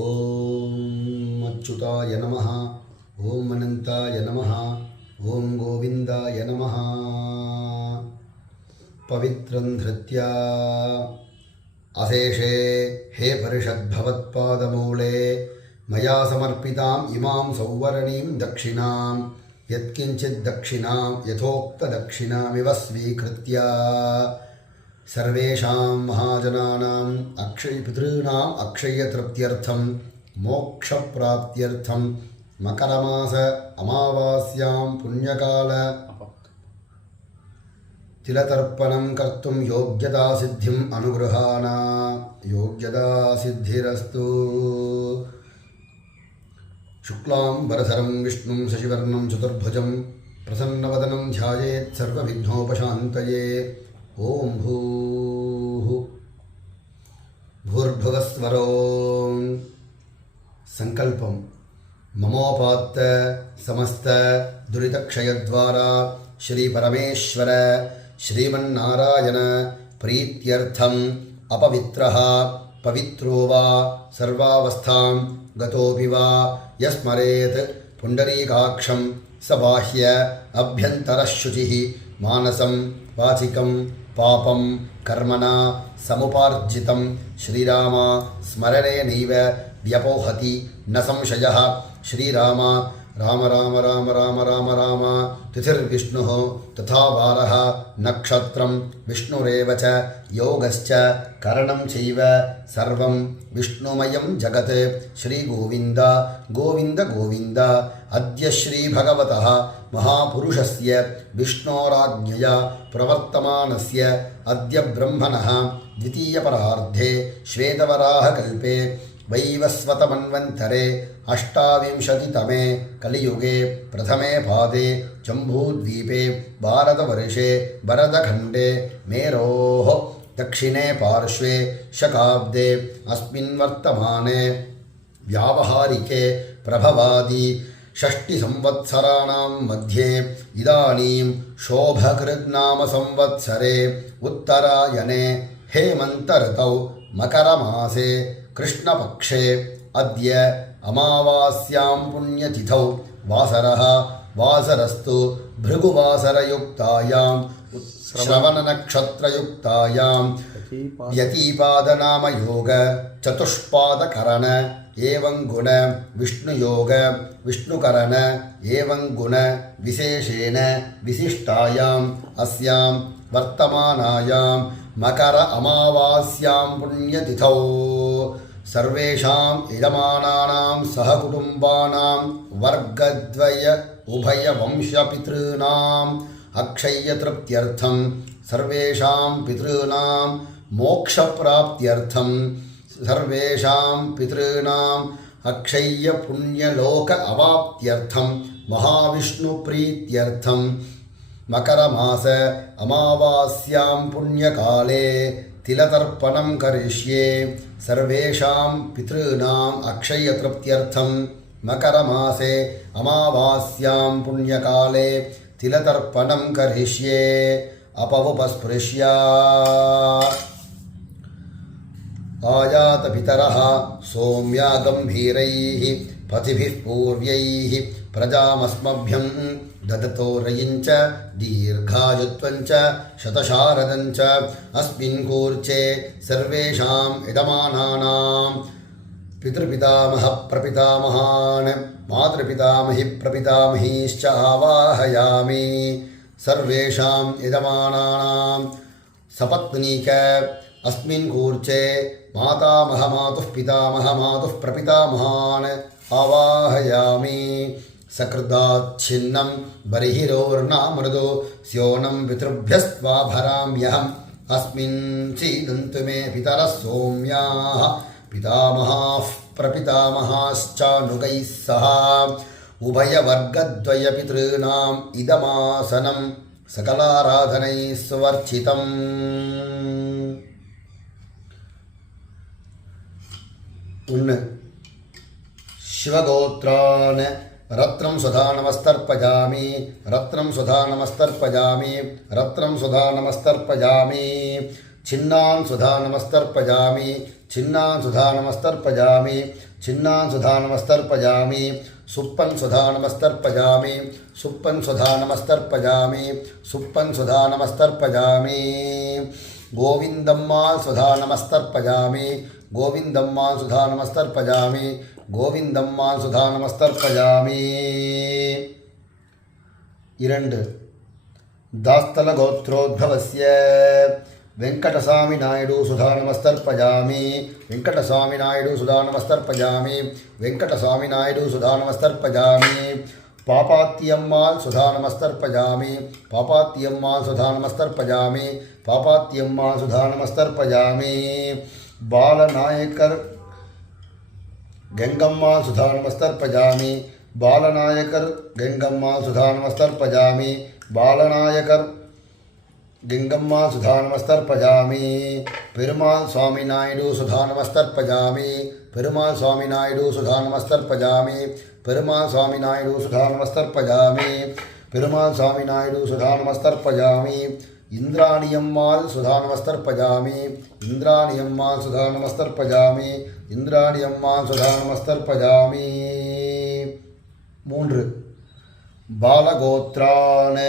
ஓம் அச்சுதாய நமஹ, ஓம் அனந்தாய நமஹ, ஓம் கோவிந்தாய நமஹ. பவித்ரம் धृत्या அசேஷே ஹே பரிஷத்பவத்பாதமூலே மயா சமர்ப்பிதாம் இமாம் சௌவரணீம் தக்ஷிணாம் யத்கிஞ்சித் தக்ஷிணாம் யதோக்த தக்ஷிணாமிவ ஸ்வீக்ருத்யா சர்வேஷாம் மகாஜனானாம் பித்ருணாம் அக்ஷய திருப்தியர்த்தம் மோக்ஷப்ராப்தியர்த்தம் மகரமாச அமாவாஸ்யாம் புண்ணியகால திலதர்ப்பணம் கர்த்தும் யோக்யதா சித்திம் அனுகிரஹானா யோக்யதா சித்திரஸ்து. சுக்லாம் வரதரம் விஷ்ணும் சசிவர்ணம் சதுர்புஜம் பிரசன்னவதனம் த்யாயேத் சர்வவிக்னோபசாந்தயே. ஓம் பூர்புவஸ்வரோ. சங்கல்பம். மமோபாத்த சமஸ்த துரிதக்ஷயத்வாரா ஸ்ரீ பரமேஸ்வர ஸ்ரீமன்னாராயண பிரீத்யர்த்தம் அபவித்ரஹ பவித்ரோ வா சர்வாவஸ்தாம் கதோபி வா யஸ்மரேத் புண்டரீகாக்ஷம் ச பாஹ்ய அப்யந்தரசுச்சிः மானசம் வாசிகம் பாபம் கர்மணா சமுபார்ஜிதம் ஸ்ரீராம ஸ்மரணேனைவ வியபோஹதி ந சம்சயः. ஸ்ரீராம ராம ராம ராம ராம ராம ராம திதிர்விஷ்ணுः ததா வாரः நக்ஷத்ரம் விஷ்ணுரேவ ச யோகஸ்ச கரணம் சைவ சர்வம் விஷ்ணுமயம் ஜகத். ஸ்ரீ கோவிந்த கோவிந்த கோவிந்த. அத்ய ஸ்ரீ பகவதः மகாபுருஷஸ்ய விஷ்ணோராஜ்ஞயா பிரவர்த்தமானஸ்ய அத்ய பிரம்மணः द्वितीयपरार्धे श्वेतवराहकल्पे वैवस्वतमन्वन्तरे अष्टाविंशतितमे कलियुगे प्रथमे पादे जम्बूद्वीपे भारतवर्षे भरतखण्डे मेरोः दक्षिणे पार्श्वे शकाब्दे अस्मिन् वर्तमाने व्यावहारिके प्रभवादि षष्टिसंवत्सराणां मध्ये इदानीं शोभकृद्नाम संवत्सरे उत्तरायणे हेमन्तर्तौ मकरमासे कृष्णपक्षे अद्य अमावास्यां पुण्यतिथौ वासरः वासरस्तु भृगुवासरयुक्तायां श्रवणनक्षत्रयुक्तायां यतीपादनामयोग चतुष्पादकरण एवं गुण विष्णुयोग विष्णुकरण एवं गुण विशेषेण विशिष्टायाम् अस्यां वर्तमानायां मकर अमावास्यां पुण्यतिथौ सर्वेषाम् यजमानानां सहकुटुम्बानां वर्गद्वय उभयवंशपितॄणाम् अक्षय्यतृप्त्यर्थं सर्वेषां पितॄणां मोक्षप्राप्त्यर्थं सर्वेषां पितॄणाम् अक्षय्यपुण्यलोक अवाप्त्यर्थं महाविष्णुप्रीत्यर्थं मकरमास अमावास्यां पुण्यकाले तिलतर्पणं करिष्ये. सर्वेषां पितॄणाम् अक्षय्यतृप्त्यर्थं मकरमासे अमावास्यां पुण्यकाले तिलतर्पणं करिष्ये. अपवुपस्पृश्य आयातपितरः सौम्या गम्भीरैः पतिभिः पूर्व्यैः प्रजामस्मभ्यं ददतो रयिञ्च दीर्घायुत्वञ्च शतशारदञ्च अस्मिन् कूर्चे सर्वेषां यजमानानां पितृपितामह प्रपितामहान् मातृपितामही प्रपितामहीश्च आवाहयामि. सर्वेषां यजमानानां सपत्नीक अस्मिन् कूर्चे मातामह मातुः पितामह मातुः प्रपितामहान् आवाहयामि. सकृदाच्छिन्नं बर्हिरोर्नामृदो स्योनं पितृभ्यस्त्वा भराम्यहम्. अस्मिन् सीदन्तु मे पितरः सौम्याः पितामहाः प्रपितामहाश्चानुगैः सह. उभयवर्गद्वयपितॄणाम् इदमासनं सकलाराधनैः सुवर्चितम्. शिवगोत्रान् रत्नं सुधा नमस्तर्पयामि रत्नं सुधा नमस्तर्पयामि रत्नं सुधा नमस्तर्पयामि छिन्नान् सुधा नमस्तर्पयामि छिन्नान् सुधा नमस्तर्पयामि चिन्नान् सुधा नमस्तर्पयामि सुप्पन् सुधा नमस्तर्पयामि सुप्पन् सुधा नमस्तर्पयामि सुप्पन् सुधा नमस्तर्पयामि गोविन्दम्मा सुधा नमस्तर्पयामि गोविन्दम्मा सुधा नमस्तर्पयामि गोविन्दम्मा सुधा नमस्तर्पयामि इरण्ड दास्तलगोत्रोद्भवस्य वेंकटस्वामी नायडू सुधा नमस्तर्पयामि वेंकटस्वामी नायडू सुधा नमस्तर्पयामि वेंकटस्वामी नायडू सुधा नमस्तर्पयामि पापात्यम्माள் सुधा नमस्तर्पयामि पापात्यम्माள் सुधा नमस्तर्पयामि पापात्यम्माள் सुधा नमस्तर्पयामि बालनायकर गंगम्माள் सुधा नमस्तर्पयामि बालनायकर गंगम्माள் सुधा नमस्तर्पयामि बालनायकर गंगम्माள் सुधा नमस्तर्पयामि पेरुमाள் स्वामी नायडू सुधा नमस्तर्पयामि पेरुमाள் स्वामी नायडू सुधा नमस्तर्पयामि पेरुमाள் स्वामी नायडू सुधा नमस्तर्पयामि पेरुमाள் स्वामी नायडू सुधा नमस्तर्पयामि इंद्राणियम्माள் सुधा नमस्तर्पयामि इंद्राणियम्माள் सुधा नमस्तर्पयामि इंद्राणियम्माள் सुधा नमस्तर्पयामि 3 बालगोत्रान्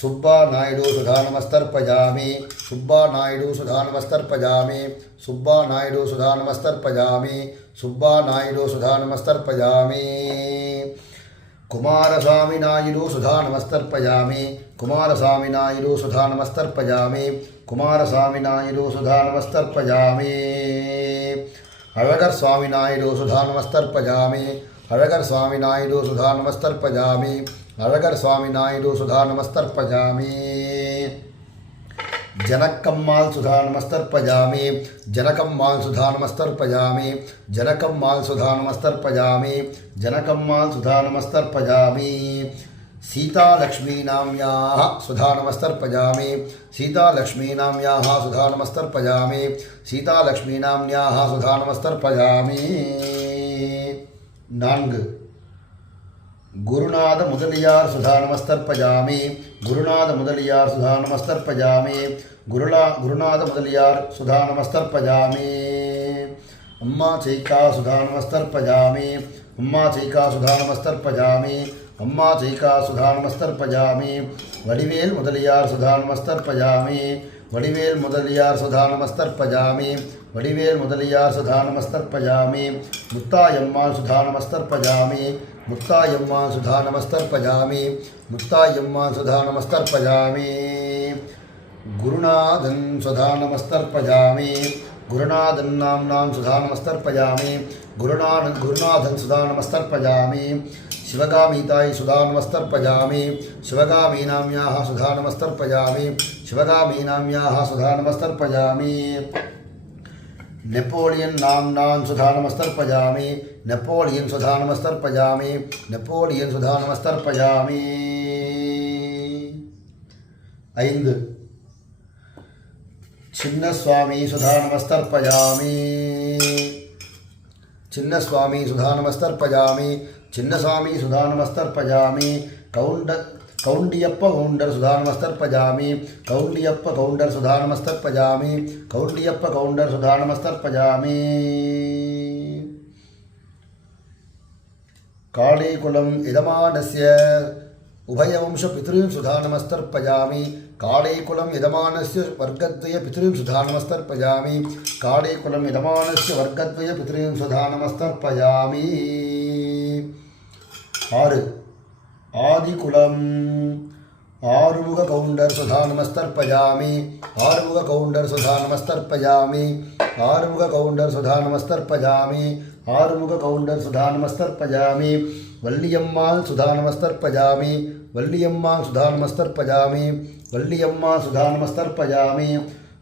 सुब्बा नायडू सुधा नमस्तर्पयामि सुब्बा नायडू सुधा नमस्तर्पयामि सुब्बा नायडू सुधा नमस्तर्पयामि सुब्बा नायडू सुधा नमस्तर्पयामि कुमारस्वामी नायडू सुधा नमस्तर्पयामि कुमारस्वामी नायडू सुधा नमस्तर्पयामि कुमारस्वामी नायडू सुधा नमस्तर्पयामि अळगर् स्वामी नायडू सुधा नमस्तर्पयामि अळगर् स्वामी नायडू सुधा नमस्तर्पयामि अळगर् स्वामी नायडू सुधा नमस्तर्पयामि जनकम्माள் सुधा नमस्तर्पयामि जनकम्माள் सुधा नमस्तर्पयामि जनकम्माள் सुधा नमस्तर्पयामि जनकम्माள் सुधा नमस्तर्पयामि सीतालक्ष्मीनाम्याः सुधा नमस्तर्पयामि सीतालक्ष्मीनाम्याः सुधा नमस्तर्पयामि सीतालक्ष्मीनाम्याः सुधा नमस्तर्पयामि 4 गुरुनाथ मुदलियार सुधा नमस्तर्पयामि गुरुनाथ मुदलियार सुधा नमस्तर्पयामि गुरुनाथ मुदलियार सुधा नमस्तर्पयामि अम्मा चैका सुधा नमस्तर्पयामि अम्मा चैका सुधा नमस्तर्पयामि अम्मा चैका सुधा नमस्तर्पयामि वडिवेल मुदलियार सुधा नमस्तर्पयामि वडिवेल मुदलियार सुधा नमस्तर्पयामि वडिवेल मुदलियार सुधा नमस्तर्पयामि मुत्तायम्माள் सुधा नमस्तर्पयामि मुत्तायम्माள் सुधा नमस्तर्पयामि मुत्तायम्माள் सुधा नमस्तर्पयामि गुरुनाथन् सुधा नमस्तर्पयामि गुरुनाथन् नाम्नां सुधा नमस्तर्पयामि गुरुनाथन् सुधा नमस्तर्पयामि शिवगामीताय सुधा नमस्तर्पयामि शिवगामीनाम्याः सुधा नमस्तर्पयामि शिवगामीनाम्याः सुधा नमस्तर्पयामि नेपोलियन नाम्नां सुधा नमस्तर्पयामि नेपोलियन सुधा नमस्तर्पयामि नेपोलियन सुधा नमस्तर्पयामि 5 चिन्नस्वामी सुधा नमस्तर्पयामि चिन्नस्वामी सुधा नमस्तर्पयामि चिन्नस्वामी सुधा नमस्तर्पयामि कौंडियप्प कौंडर सुधा नमस्तर्पयामि कौंडियप्प कौंडर सुधा नमस्तर्पयामि कौंडियप्प कौंडर सुधा नमस्तर्पयामि कालीकुलम् यजमानस्य उभयवंश पितॄन् सुधा नमस्तर्पयामि कालीकुलम् यजमानस्य वर्गद्वय पितॄन् सुधा नमस्तर्पयामि कालीकुलम् यजमानस्य वर्गद्वय पितॄन् सुधा नमस्तर्पयामि 6 आदिकुलम् आरुमुख कौंडर सुधा नमस्तर्पयामि आरुमुख कौंडर सुधा नमस्तर्पयामि आरुमुख कौंडर सुधा नमस्तर्पयामि आरुमुख कौंडर सुधा नमस्तर्पयामि वल्लियम्माள் सुधा नमस्तर्पयामि वल्लियम्माள் सुधा नमस्तर्पयामि वल्लियम्माள் सुधा नमस्तर्पयामि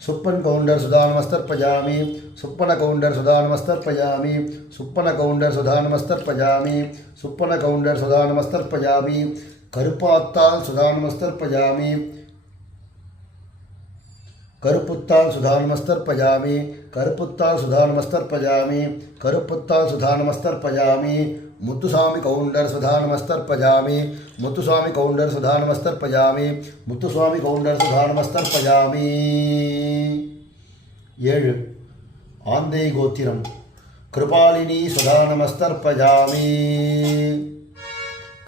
सुप्पन कौंडर सुधा नमस्तर्पयामि सुप्पन कौंडर सुधा नमस्तर्पयामि सुप्पन कौंडर सुधा नमस्तर्पयामि सुप्पन कौंडर सुधा नमस्तर्पयामि करुपात्ताள் सुधा नमस्तर्पयामि करुपुत्ताள் सुधा नमस्तर्पयामि करुपुत्ताள் सुधा नमस्तर्पयामि करुपुत्ताள் सुधा नमस्तर्पयामि मुत्तुस्वामी कौंडर सुधा नमस्तर्पयामि मुत्तुस्वामी कौंडर सुधा नमस्तर्पयामि मुत्तुस्वामी कौंडर सुधा नमस्तर्पयामि 7 आंधे गोत्रियम कृपालिनी सुधा नमस्तर्पयामि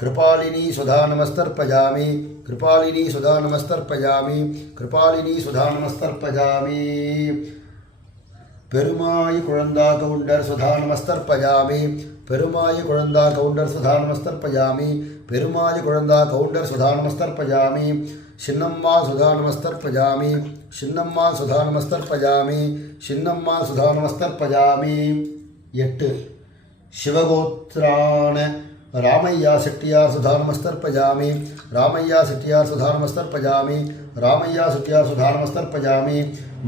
कृपालिनी सुधा नमस्तर्पयामि कृपालिनी सुधा नमस्तर्पयामि कृपालिनी सुधा नमस्तर्पयामि பெருமாய் குழந்தா கவுண்டர் சுதா நமஸ்தர்ப்பயாமி பெருமாய் குழந்தா கவுண்டர் சுதா நமஸ்தர்ப்பயாமி பெருமாய் குழந்தா கவுண்டர் சுதா நமஸ்தர்ப்பயாமி சின்னம்மா சுதா நமஸ்தர்ப்பயாமி சின்னம்மா சுதா நமஸ்தர்ப்பயாமி சின்னம்மா சுதா நமஸ்தர்ப்பயாமி 8 சிவகோத்ரான ராமையா செட்டியார் சுதா நமஸ்தர்ப்பயாமி ராமையா செட்டியார் சுதா நமஸ்தர்ப்பயாமி ராமையா செட்டியார் சுதா நமஸ்தர்ப்பயாமி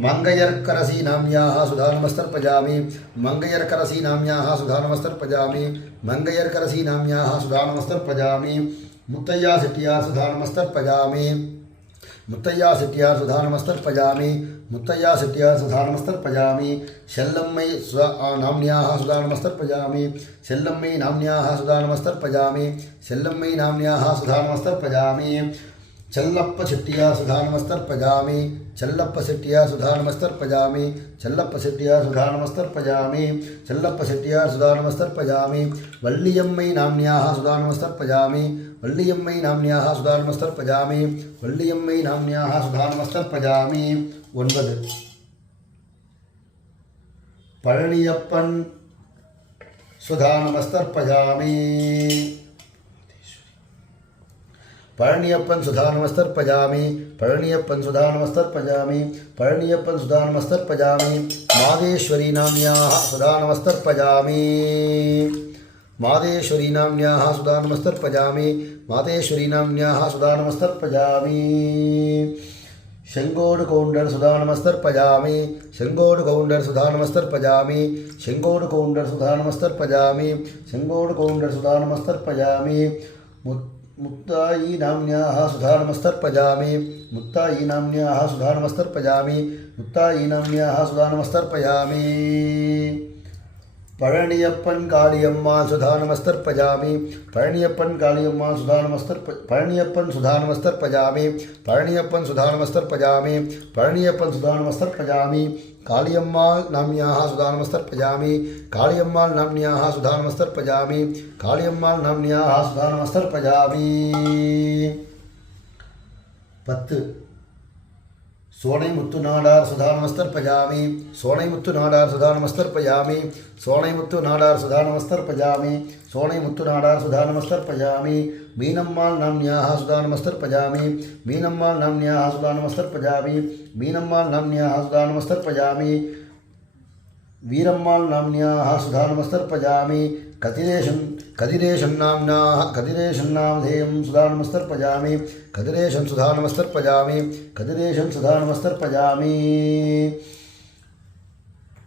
மங்கையர்க்கரசி நாம்யாः சுதா நமஸ்தர்ப்பயாமி மங்கையர்க்கரசி நாம்யாः சுதா நமஸ்தர்ப்பயாமி மங்கையர்க்கரசி நாம்யாः சுதா நமஸ்தர்ப்பயாமி முத்தையா செட்டியார் சுதா நமஸ்தர்ப்பயாமி முத்தையா செட்டியார் சுதா நமஸ்தர்ப்பயாமி முத்தையா செட்டியார் சுதா நமஸ்தர்ப்பயாமி செல்லம்மை நாம்யாः சுதா நமஸ்தர்ப்பயாமி செல்லம்மை நாம்யாः சுதா நமஸ்தர்ப்பயாமி செல்லம்மை நாம்யாः சுதா நமஸ்தர்ப்பயாமி செல்லப்ப செட்டியார் சுதா நமஸ்தர்ப்பயாமி செல்லப்ப செட்டியார் சுதா நமஸ்தர்ப்பயாமி செல்லப்ப செட்டியார் சுதா நமஸ்தர்ப்பயாமி செல்லப்ப செட்டியார் சுதா நமஸ்தர்ப்பயாமி வள்ளியம்மை நாம்யாः சுதா நமஸ்தர்ப்பயாமி வள்ளியம்மை நாம்யாः சுதா நமஸ்தர்ப்பயாமி வள்ளியம்மை நாம்யாः சுதா நமஸ்தர்ப்பயாமி 9 பழனியப்பன் சுதா நமஸ்தர்ப்பயாமி பழனியப்பன் சுதா நமஸ்தர்ப்பயாமி பழனியப்பன் சுதா நமஸ்தர்ப்பயாமி பழனியப்பன் சுதா நமஸ்தர்ப்பயாமி மாதேஸ்வரி நாம்யாः சுதா நமஸ்தர்ப்பயாமி மாதேஸ்வரி நாம்யாः சுதா நமஸ்தர்ப்பயாமி மாதேஸ்வரி நாம்யாः சுதா நமஸ்தர்ப்பயாமி செங்கோடு கவுண்டர் சுதா நமஸ்தர்ப்பயாமி செங்கோடு கவுண்டர் சுதா நமஸ்தர்ப்பயாமி செங்கோடு கவுண்டர் சுதா நமஸ்தர்ப்பயாமி செங்கோடு கவுண்டர் சுதா நமஸ்தர்ப்பயாமி முத்தாயி நாம்யாः சுதா நமஸ்தர்ப்பயாமி முத்தாயி நாம்யாः சுதா நமஸ்தர்ப்பயாமி முத்தாயி நாம்யாः சுதா நமஸ்தர்ப்பயாமி பழனியப்பன் காளியம்மாள் சுதா நமஸ்தர்ப்பயாமி பழனியப்பன் காளியம்மாள் சுதா பழனியப்பன் சுதா நமஸ்தர்ப்பயாமி பழனியப்பன் சுதா நமஸ்தர்ப்பயாமி பழனியப்பன் சுதா நமஸ்தர்ப்பயாமி காளியம்மாள் நாம்யாः சுதா நமஸ்தர்ப்பயாமி காளியம்மாள் நாம்யாः சுதா நமஸ்தர்ப்பயாமி காளியம்மாள் நாம்யாः சுதா நமஸ்தர்ப்பயாமி 10 சோனைமுத்து நாடார் சுதா நமஸ்தர்ப்பயாமி சோனைமுத்து நாடார் சுதா நமஸ்தர்ப்பயாமி சோனைமுத்து நாடார் சுதா நமஸ்தர்ப்பயாமி சோனைமுத்து நாடார் சுதா நமஸ்தர்ப்பயாமி மீனம்மாள் நாம்யாः சுதா நமஸ்தர்ப்பயாமி மீனம்மாள் நாம்யாः சுதா நமஸ்தர்ப்பயாமி மீனம்மாள் நாம்யாः சுதா நமஸ்தர்ப்பயாமி வீரம்மாள் நாம்யாः சுதா நமஸ்தர்ப்பயாமி கதிரேஷன் நாமதேயம் சுதா நமஸ்தர்ப்பயாமி கதிரேஷன் சுதா நமஸ்தர்ப்பயாமி கதிரேஷன் சுதா நமஸ்தர்ப்பயாமி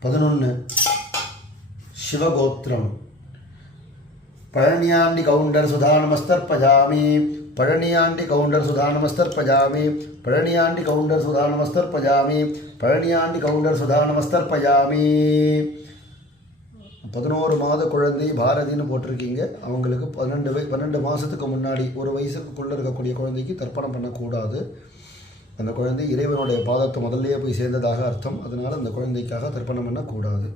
11 சிவகோத்திரம் பழனியாண்டி கவுண்டர் சுதா நமஸ்தர்ப்பயாமி பழனியாண்டி கவுண்டர் சுதா நமஸ்தர்ப்பயாமி பழனியாண்டி கவுண்டர் சுதா நமஸ்தர்ப்பயாமி பழனியாண்டி கவுண்டர் சுதா நமஸ்தர்ப்பயாமி 11 மாத குழந்தை பாரதின்னு போட்டிருக்கீங்க. அவங்களுக்கு 12 மாதத்துக்கு முன்னாடி ஒரு வயசுக்குள்ளே இருக்கக்கூடிய குழந்தைக்கு தர்ப்பணம் பண்ணக்கூடாது. அந்த குழந்தை இறைவனுடைய பாதத்தை முதல்லையே போய் சேர்ந்ததாக அர்த்தம். அதனால் அந்த குழந்தைக்காக தர்ப்பணம் பண்ணக்கூடாது.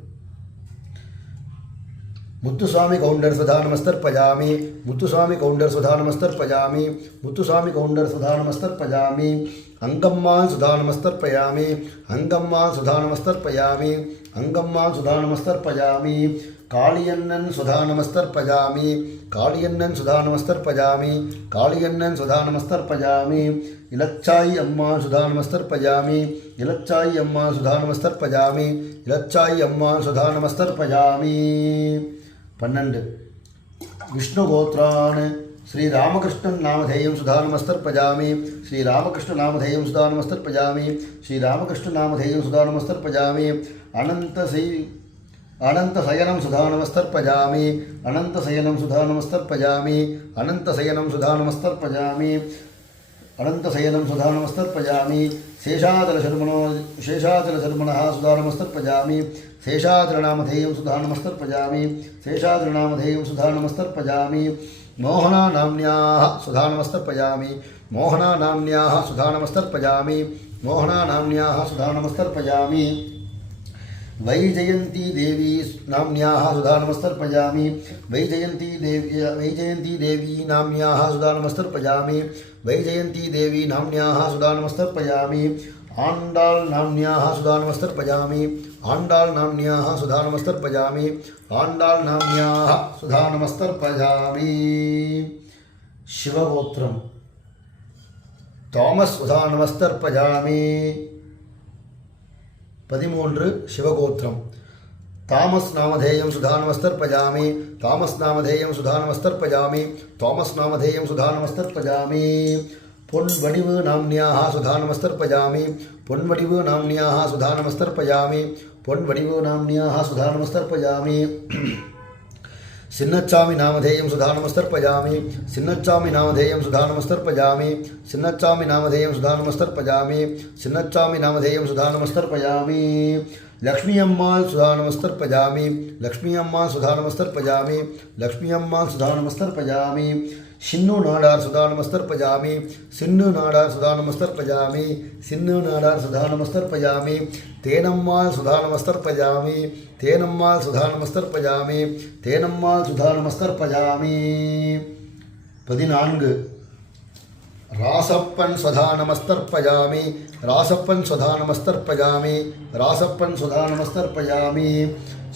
முத்துசாமி கவுண்டர் சுதா நமஸ்தர்ப்பயாமி முத்துசாமி கவுண்டர் சுதா நமஸ்தர்ப்பயாமி முத்துசாமி கவுண்டர் சுதா நமஸ்தர்ப்பயாமி அங்கம்மாள் சுதா நமஸ்தர்ப்பயாமி அங்கம்மாள் சுதா நமஸ்தர்ப்பயாமி அங்கம்மாள் சுதா நமஸ்தர்ப்பயாமி காளியண்ணன் சுதா நமஸ்தர்ப்பயாமி காளியண்ணன் சுதா நமஸ்தர்ப்பயாமி காளியண்ணன் சுதா நமஸ்தர்ப்பயாமி இலச்சாயி அம்மா சுதா நமஸ்தர்ப்பயாமி இலச்சாயி அம்மா சுதா நமஸ்தர்ப்பயாமி இலச்சாயி அம்மா சுதா நமஸ்தர்ப்பயாமி 12 விஷ்ணு கோத்ரான் ஸ்ரீ ராமகிருஷ்ணன் நாமதேயம் சுதா நமஸ்தர்ப்பயாமி ஸ்ரீ ராமகிருஷ்ண நாமதேயம் சுதா நமஸ்தர்ப்பயாமி ஸ்ரீ ராமகிருஷ்ண நாமதேயம் சுதா நமஸ்தர்ப்பயாமி அனந்தசயனம் சுதா நமஸ்தர்ப்பயாமி அனந்தசயனம் சுதா நமஸ்தர்ப்பயாமி அனந்தசயனம் சுதா நமஸ்தர்ப்பயாமி அனந்தசயனம் சுதா நமஸ்தர்ப்பயாமி சேஷாதலசர்மணः சுதா நமஸ்தர்ப்பயாமி சேஷாதலநாமதேயம் சுதா நமஸ்தர்ப்பயாமி சேஷாதலநாமதேயம் சுதா நமஸ்தர்ப்பயாமி மோகனா நாம்யாः சுதா நமஸ்தர்ப்பயாமி மோகனா நாம்யாः சுதா நமஸ்தர்ப்பயாமி மோகனா நாம்யாः சுதா நமஸ்தர்ப்பயாமி वैजयन्ती देवी नाम्न्याः सुधा नमस्तर्पयामि वैजयन्ती देवी नाम्न्याः सुधा नमस्तर्पयामि वैजयन्ती देवी नाम्न्याः सुधा नमस्तर्पयामि आण्डाल् नाम्न्याः सुधा नमस्तर्पयामि आण्डाल् नाम्न्याः सुधा नमस्तर्पयामि आण्डाल् नाम्न्याः सुधा नमस्तर्पयामि शिवगोत्रं Thomas Sudha நமஸ்தர்பயாமி 13 சிவகோத்திரம் Thomas நாமதேயம் Sudha நமஸ்தர்பயாமி Thomas நாமதேயம் Sudha நமஸ்தர்பயாமி Thomas நாமதேயம் Sudha நமஸ்தர்பயாமி பொன் வடிவு நாம்னியாக சுதா நமஸ்தர்பயாமி பொன் வடிவு நாம்னியாக சுதா நமஸ்தர்பயாமி பொன் வடிவு நாம்னியாக சுதா நமஸ்தர்பயாமி சின்னச்சாமி நாமதேயம் சுதா நமஸ்தர்பயாமி சின்னச்சாமி நாமதேயம் சுதா நமஸ்தர்பயாமி சின்னச்சாமி நாமதேயம் சுதா நமஸ்தர்பயாமி சின்னச்சாமி நாமதேயம் சுதா நமஸ்தர்பயாமி லக்ஷ்மி அம்மாள் சுதா நமஸ்தர்பயாமி லக்ஷ்மி அம்மாள் சுதா நமஸ்தர்பயாமி லக்ஷ்மி அம்மாள் சுதா நமஸ்தர்பயாமி சின்னு நாடார் சுதா நமஸ்தர்பயாமி சின்னு நாடார் சுதா நமஸ்தர்பயாமி சின்னு நாடார் சுதா நமஸ்தர்பயாமி தேனம்மாள் சுதா நமஸ்தர்பயாமி தேனம்மாள் சுதா நமஸ்தர்பயாமி தேனம்மாள் சுதா நமஸ்தர்பயாமி 14 ராசப்பன் சுதா நமஸ்தர்பயாமி ராசப்பன் சுதா நமஸ்தர்பயாமி ராசப்பன் சுதா நமஸ்தர்பயாமி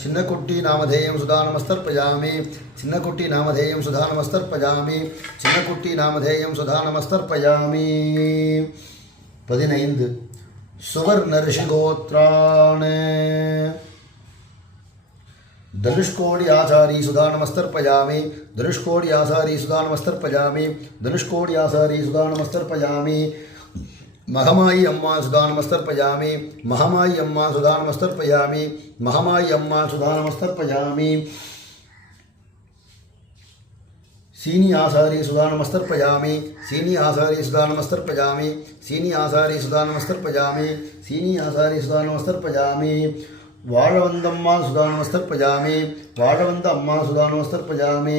சின்னக்குட்டி நாமதேயம் சுதா நமஸ்தர்பயாமி சின்னக்குட்டி நாமதேயம் சுதா நமஸ்தர்பயாமி சின்னக்குட்டி நாமதேயம் சுதா நமஸ்தர்பயாமி 15 சுவர்ண ரிஷிகோத்ரான் धनुष्कोडी आचारी सुधा नमस्तर्पयामि धनुष्कोडी आचारी सुधा नमस्तर्पयामि धनुष्कोडी आचारी सुधा नमस्तर्पयामि महमायी अम्मा सुधा नमस्तर्पयामि महमायी अम्मा सुधा नमस्तर्पयामि महमायी अम्मा सुधा नमस्तर्पयामि सीनी आचारी सुधा नमस्तर्पयामि सीनी आचारी सुधा नमस्तर्पयामि सीनी आचारी सुधा नमस्तर्पयामि सीनी आचारी सुधा नमस्तर्पयामि வாழவந்தம்மா சுதா நமஸ்தர்பயாமி வாழவந்த அம்மா சுதா நமஸ்தர்பயாமி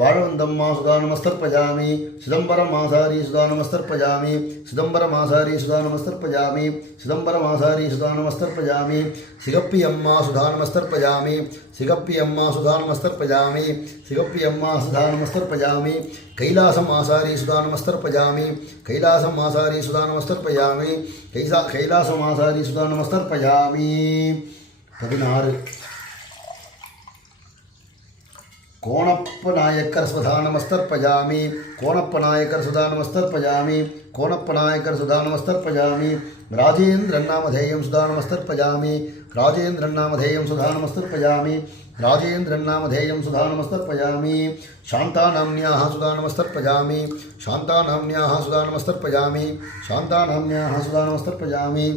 வாழவந்தம்மா சுதா நமஸ்தர்பயாமி சிதம்பரம் ஆசாரி சுதா நமஸ்தர்பயாமி சிதம்பரம் ஆசாரி சுதா நமஸ்தர்பயாமி சிதம்பரம் ஆசாரி சுதா நமஸ்தர்பயாமி சிகப்பி அம்மா சுதா நமஸ்தர்பயாமி சிகப்பி அம்மா சுதா நமஸ்தர்பயாமி சிகப்பி அம்மா சுதா நமஸ்தர்பயாமி கைலாசம் ஆசாரி சுதா நமஸ்தர்பயாமி கைலாசம் ஆசாரி சுதா நமஸ்தர்பயாமி கைலாசம் ஆசாரி சுதா நமஸ்தர்பயாமி 16 கோணப்ப நாயக்கர் சுதா நமஸ்தர்பயாமி கோணப்ப நாயக்கர் சுதா நமஸ்தர்பயாமி கோணப்ப நாயக்கர் சுதா நமஸ்தர்பயாமி ராஜேந்திரன் நாமதேயம் சுதா நமஸ்தர்பயாமி ராஜேந்திரன் நாமதேயம் சுதா நமஸ்தர்பயாமி ராஜேந்திரன் நாமதேயம் சுதா நமஸ்தர்பயாமி சாந்தா நாம்ன்யாः சுதா நமஸ்தர்பயாமி சாந்தா நாம்ன்யாः சுதா நமஸ்தர்பயாமி சாந்தா நாம்ன்யாः சுதா நமஸ்தர்பயாமி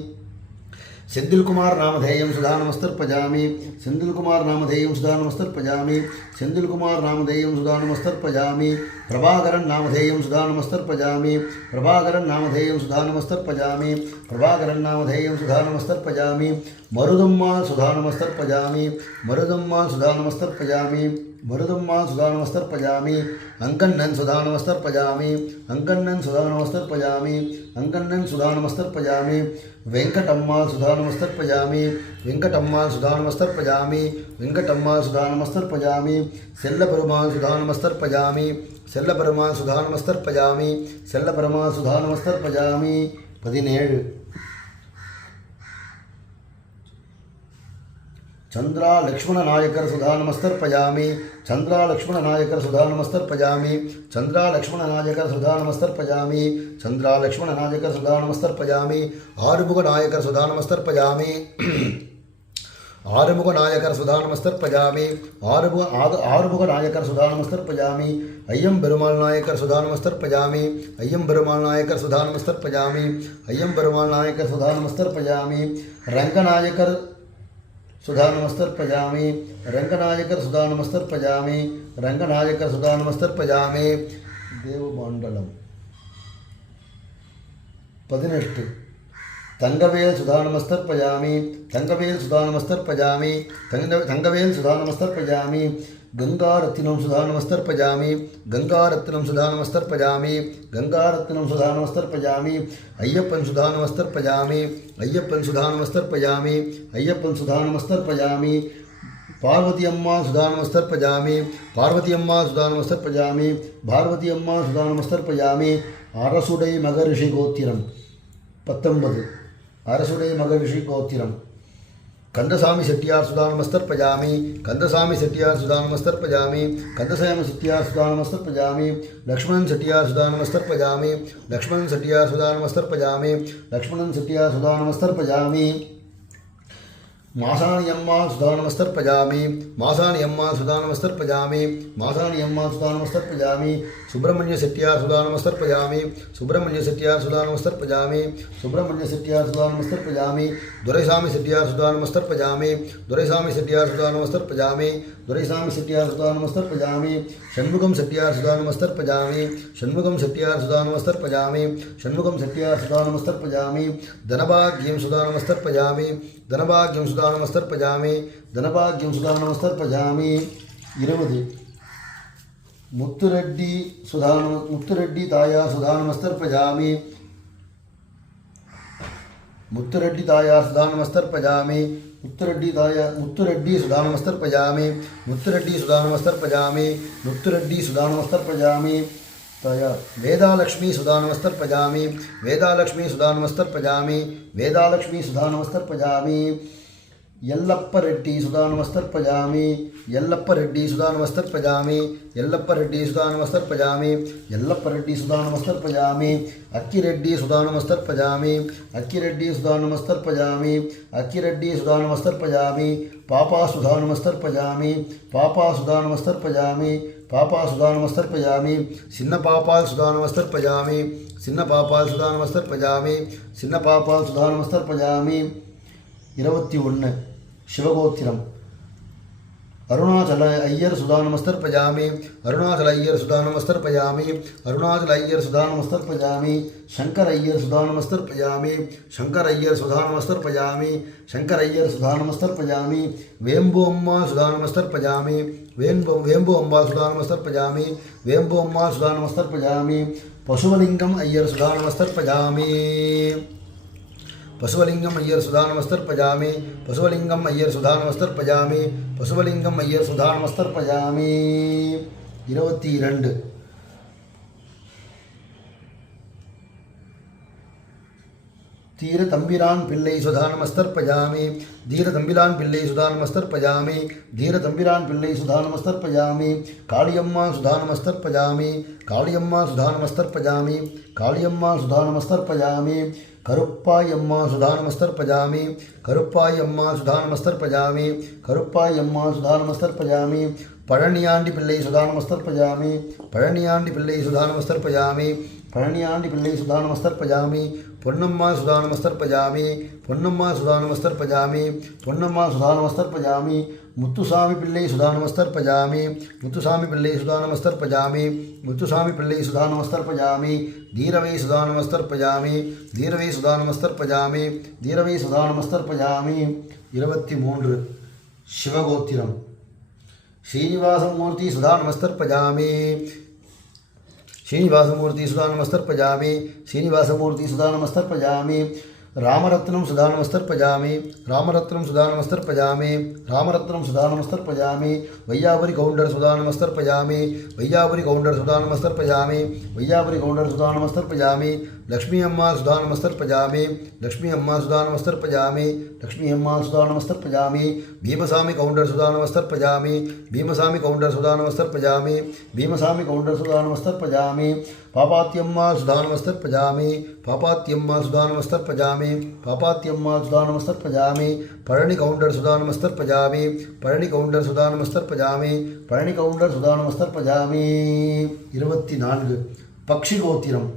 செந்தில் குமார் நாமதேயம் சுதா நமஸ்தர்பயாமி செந்தில் குமார் நாமதேயம் சுதா நமஸ்தர்பயாமி செந்தில் குமார் நாமதேயம் சுதா நமஸ்தர்பயாமி பிரபாகரன் நாமதேயம் சுதா நமஸ்தர்பயாமி பிரபாகரன் நாமதேயம் சுதா நமஸ்தர்பயாமி பிரபாகரன் நாமதேயம் சுதா நமஸ்தர்பயாமி மருதம்மாள் சுதா நமஸ்தர்பயாமி மருதம்மாள் சுதா நமஸ்தர்பயாமி மருதம்மாள் சுதா நமஸ்தர்பயாமி அங்கண்ணன் சுதா நமஸ்தர்பயாமி அங்கண்ணன் சுதா நமஸ்தர்பயாமி அங்கண்ணன் சுதா நமஸ்தர்பயாமி வெங்கடம்மாள் சுதா நமஸ்தர்பயாமி வெங்கடம்மாள் சுதா நமஸ்தர்பயாமி வெங்கடம்மாள் சுதா நமஸ்தர்பயாமி செல்லபெருமாள் சுதா நமஸ்தர்பயாமி செல்லபெருமாள் சுதா நமஸ்தர்பயாமி செல்லபெருமாள் சுதா நமஸ்தர்பயாமி 17 चंद्रा लक्ष्मण नायकर सुधा नमस्तर्पयामि चंद्रा लक्ष्मण नायकर सुधा नमस्तर्पयामि चंद्रा लक्ष्मण नायकर सुधा नमस्तर्पयामि चंद्रा लक्ष्मण नायकर सुधा नमस्तर्पयामि आरुमुख नायकर सुधा नमस्तर्पयामि आरुमुख नायकर सुधा नमस्तर्पयामि आरुमुख नायकर सुधा नमस्तर्पयामि अय्यम पेरुमाल नायकर सुधा नमस्तर्पयामि अय्यम पेरुमाल नायकर सुधा नमस्तर्पयामि अय्यम पेरुमाल नायकर सुधा नमस्तर्पयामि रंगनायकर सुधा नमस्तर्पयामि रंगनायकर सुधा नमस्तर्पयामि रंगनायकर सुधा नमस्तर्पयामि देवमंडलम 18 तंगवेल सुधा नमस्तर्पयामि तंगवेल सुधा नमस्तर्पयामि तंगवेल सुधा नमस्तर्पयामि गंगारत्नं सुधा नमस्तर्पयामि गंगारत्नं सुधा नमस्तर्पयामि गंगारत्नं सुधा नमस्तर्पयामि अय्यप्पन सुधा नमस्तर्पयामि अय्यप्पन सुधा नमस्तर्पयामि अय्यप्पन सुधा नमस्तर्पयामि पार्वती अम्मा सुधा नमस्तर्पयामि पार्वती अम्मा सुधा नमस्तर्पयामि पार्वती अम्मा सुधा नमस्तर्पयामि அரசுடை மகரிஷி கோத்திரம் 19 அரசுடை மகரிஷி கோத்திரம் कंदसामी सेट्टियार सुधा नमस्तर्पयामि कंदसामी सेट्टियार सुधा नमस्तर्पयामि कंदसामी सेट्टियार सुधा नमस्तर्पयामि लक्ष्मण सेट्टियार सुधा नमस्तर्पयामि लक्ष्मण सेट्टियार सुधा नमस्तर्पयामि लक्ष्मण सेट्टियार सुधा नमस्तर्पयामि मासाणि अम्मा सुधा नमस्तर्पयामि मासाणि अम्मा सुधा नमस्तर्पयामि मासाणि अम्मा सुधा नमस्तर्पयामि सुब्रह्मण्य सेट्टियार सुधा नमस्तर्पयामि सुब्रह्मण्य सेट्टियार सुधा नमस्तर्पयामि सुब्रह्मण्य सेट्टियार सुधा नमस्तर्पयामि दुरैसामी सेट्टियार सुधा नमस्तर्पयामि दुरैसामी सेट्टियार सुधा नमस्तर्पयामि दुरैसामी सेट्टियार सुधा नमस्तर्पयामि षण्मुखं सेट्टियार सुधा नमस्तर्पयामि षण्मुखं सेट्टियार सुधा नमस्तर्पयामि षण्मुखं सेट्टियार सुधा नमस्तर्पयामि धनभाग्यं सुधा नमस्तर्पयामि धनभाग्यं सुधा नमस्तर्पयामि धनभाग्यं सुधा नमस्तर्पयामि 20 मुत्तुरेड्डी सुधा मुत्तुरेड्डी ताया सुधा नमस्तर्पयामि मुत्तुरेड्डी ताया सुधा नमस्तर्पयामि मुत्तुरेड्डी ताया मुत्तुरेड्डी सुधा नमस्तर्पयामि मुत्तुरेड्डी सुधा नमस्तर्पयामि मुत्तुरेड्डी सुधा नमस्तर्पयामि तया वेदालक्ष्मी सुधा नमस्तर्पयामि वेदालक्ष्मी सुधा नमस्तर्पयामि वेदालक्ष्मी सुधा नमस्तर्पयामि यल्लप्प रेड्डी सुधा नमस्तर्पयामि यल्लप्प रेड्डी सुधा नमस्तर्पयामि यल्लप्प रेड्डी सुधा नमस्तर्पयामि यल्लप्प रेड्डी सुधा नमस्तर्पयामि अक्किरेड्डी सुधा नमस्तर्पयामि अक्किरेड्डी सुधा नमस्तर्पयामि अक्किरेड्डी सुधा नमस्तर्पयामि पापा सुधा नमस्तर्पयामि पापा सुधा नमस्तर्पयामि पापा सुधा नमस्तर्पयामि सिन्न पापाल सुधा नमस्तर्पयामि सिन्न पापाल सुधा नमस्तर्पयामि सिन्न पापाल सुधा नमस्तर्पयामि 21 शिवगोत्तिरम अरुणाचल अय्यर सुधा नमस्तर्पयामि अरुणाचल अय्यर सुधा नमस्तर्पयामि अरुणाचल अय्यर सुधा नमस्तर्पयामि शंकर अय्यर सुधा नमस्तर्पयामि शंकर अय्यर सुधा नमस्तर्पयामि शंकर अय्यर सुधा नमस्तर्पयामि वेम्बु अम्मा सुधा नमस्तर्पयामि वेम्बु अम्मा सुधा नमस्तर्पयामि वेम्बु अम्मा सुधा नमस्तर्पयामि पशुवलिंगम अय्यर सुधा नमस्तर्पयामि पशुवलिंगम अय्यर सुधा नमस्तर्पयामि पशुवलिंगम अय्यर सुधा नमस्तर्पयामि पशुवलिंगम अय्यर सुधा नमस्तर्पयामि 22 धीर तंबिरान पिल्लै सुधा नमस्तर्पयामि धीर तंबिरान पिल्लै सुधा नमस्तर्पयामि धीर तंबिरान पिल्लै सुधा नमस्तर्पयामि कालियम्मा सुधा नमस्तर्पयामि कालियम्मा सुधा नमस्तर्पयामि कालियम्मा सुधा नमस्तर्पयामि करुप्पायम्मा सुधा नमस्तर्पयामि करुप्पायम्मा सुधा नमस्तर्पयामि करुप्पायम्मा सुधा नमस्तर्पयामि पழனியாண்டி पिल्लै सुधा नमस्तर्पयामि पழनियाण्डि पिल्लै सुधा नमस्तर्पयामि पழनियाण्डि पिल्लै सुधा नमस्तर्पयामि பொன்னம்மா சுதா நமஸ்தர்ப்பயாமி பொன்னம்மா சுதா நமஸ்தர்ப்பயாமி பொன்னம்மா சுதா நமஸ்தர்ப்பயாமி முத்துசாமி பிள்ளை சுதா நமஸ்தர்ப்பயாமி முத்துசாமி பிள்ளை சுதா நமஸ்தர்ப்பயாமி முத்துசாமி பிள்ளை சுதா நமஸ்தர்ப்பயாமி தீரவை சுதா நமஸ்தர்ப்பயாமி தீரவை சுதா நமஸ்தர்ப்பயாமி தீரவை சுதா நமஸ்தர்ப்பயாமி 23 சிவகோத்திரம் श्रीनिवासमूर्ति सुधा नमस्तर्पयामि श्रीनिवासमूर्ति सुधा नमस्तर्पयामि श्रीनिवासमूर्ति सुधा नमस्तर्पयामि रामरत्नं सुधा नमस्तर्पयामि रामरत्नं सुधा नमस्तर्पयामि रामरत्नं सुधा नमस्तर्पयामि वैयापुरी कौंडर सुधा नमस्तर्पयामि वैयापुरी कौंडर सुधा नमस्तर्पयामि वैयापुरी कौंडर सुधा नमस्तर्पयामि लक्ष्मी अम्मा सुधा नमस्तर्पयामि लक्ष्मी अम्मा सुधा नमस्तर्पयामि लक्ष्मी अम्मा सुधा नमस्तर्पयामि भीमसामी कौंडर सुधा नमस्तर्पयामि भीमसामी कौंडर सुधा नमस्तर्पयामि भीमसामी कौंडर सुधा नमस्तर्पयामि पापात्यम्मा सुधा नमस्तर्पयामि पापात्यम्मा सुधा नमस्तर्पयामि पापात्यम्मा सुधा नमस्तर्पयामि पழனி कौंडर सुधा नमस्तर्पयामि पழனி कौंडर सुधा नमस्तर्पयामि पழனி कौंडर सुधा नमस्तर्पयामि 24 पक्षी गोத்திரம்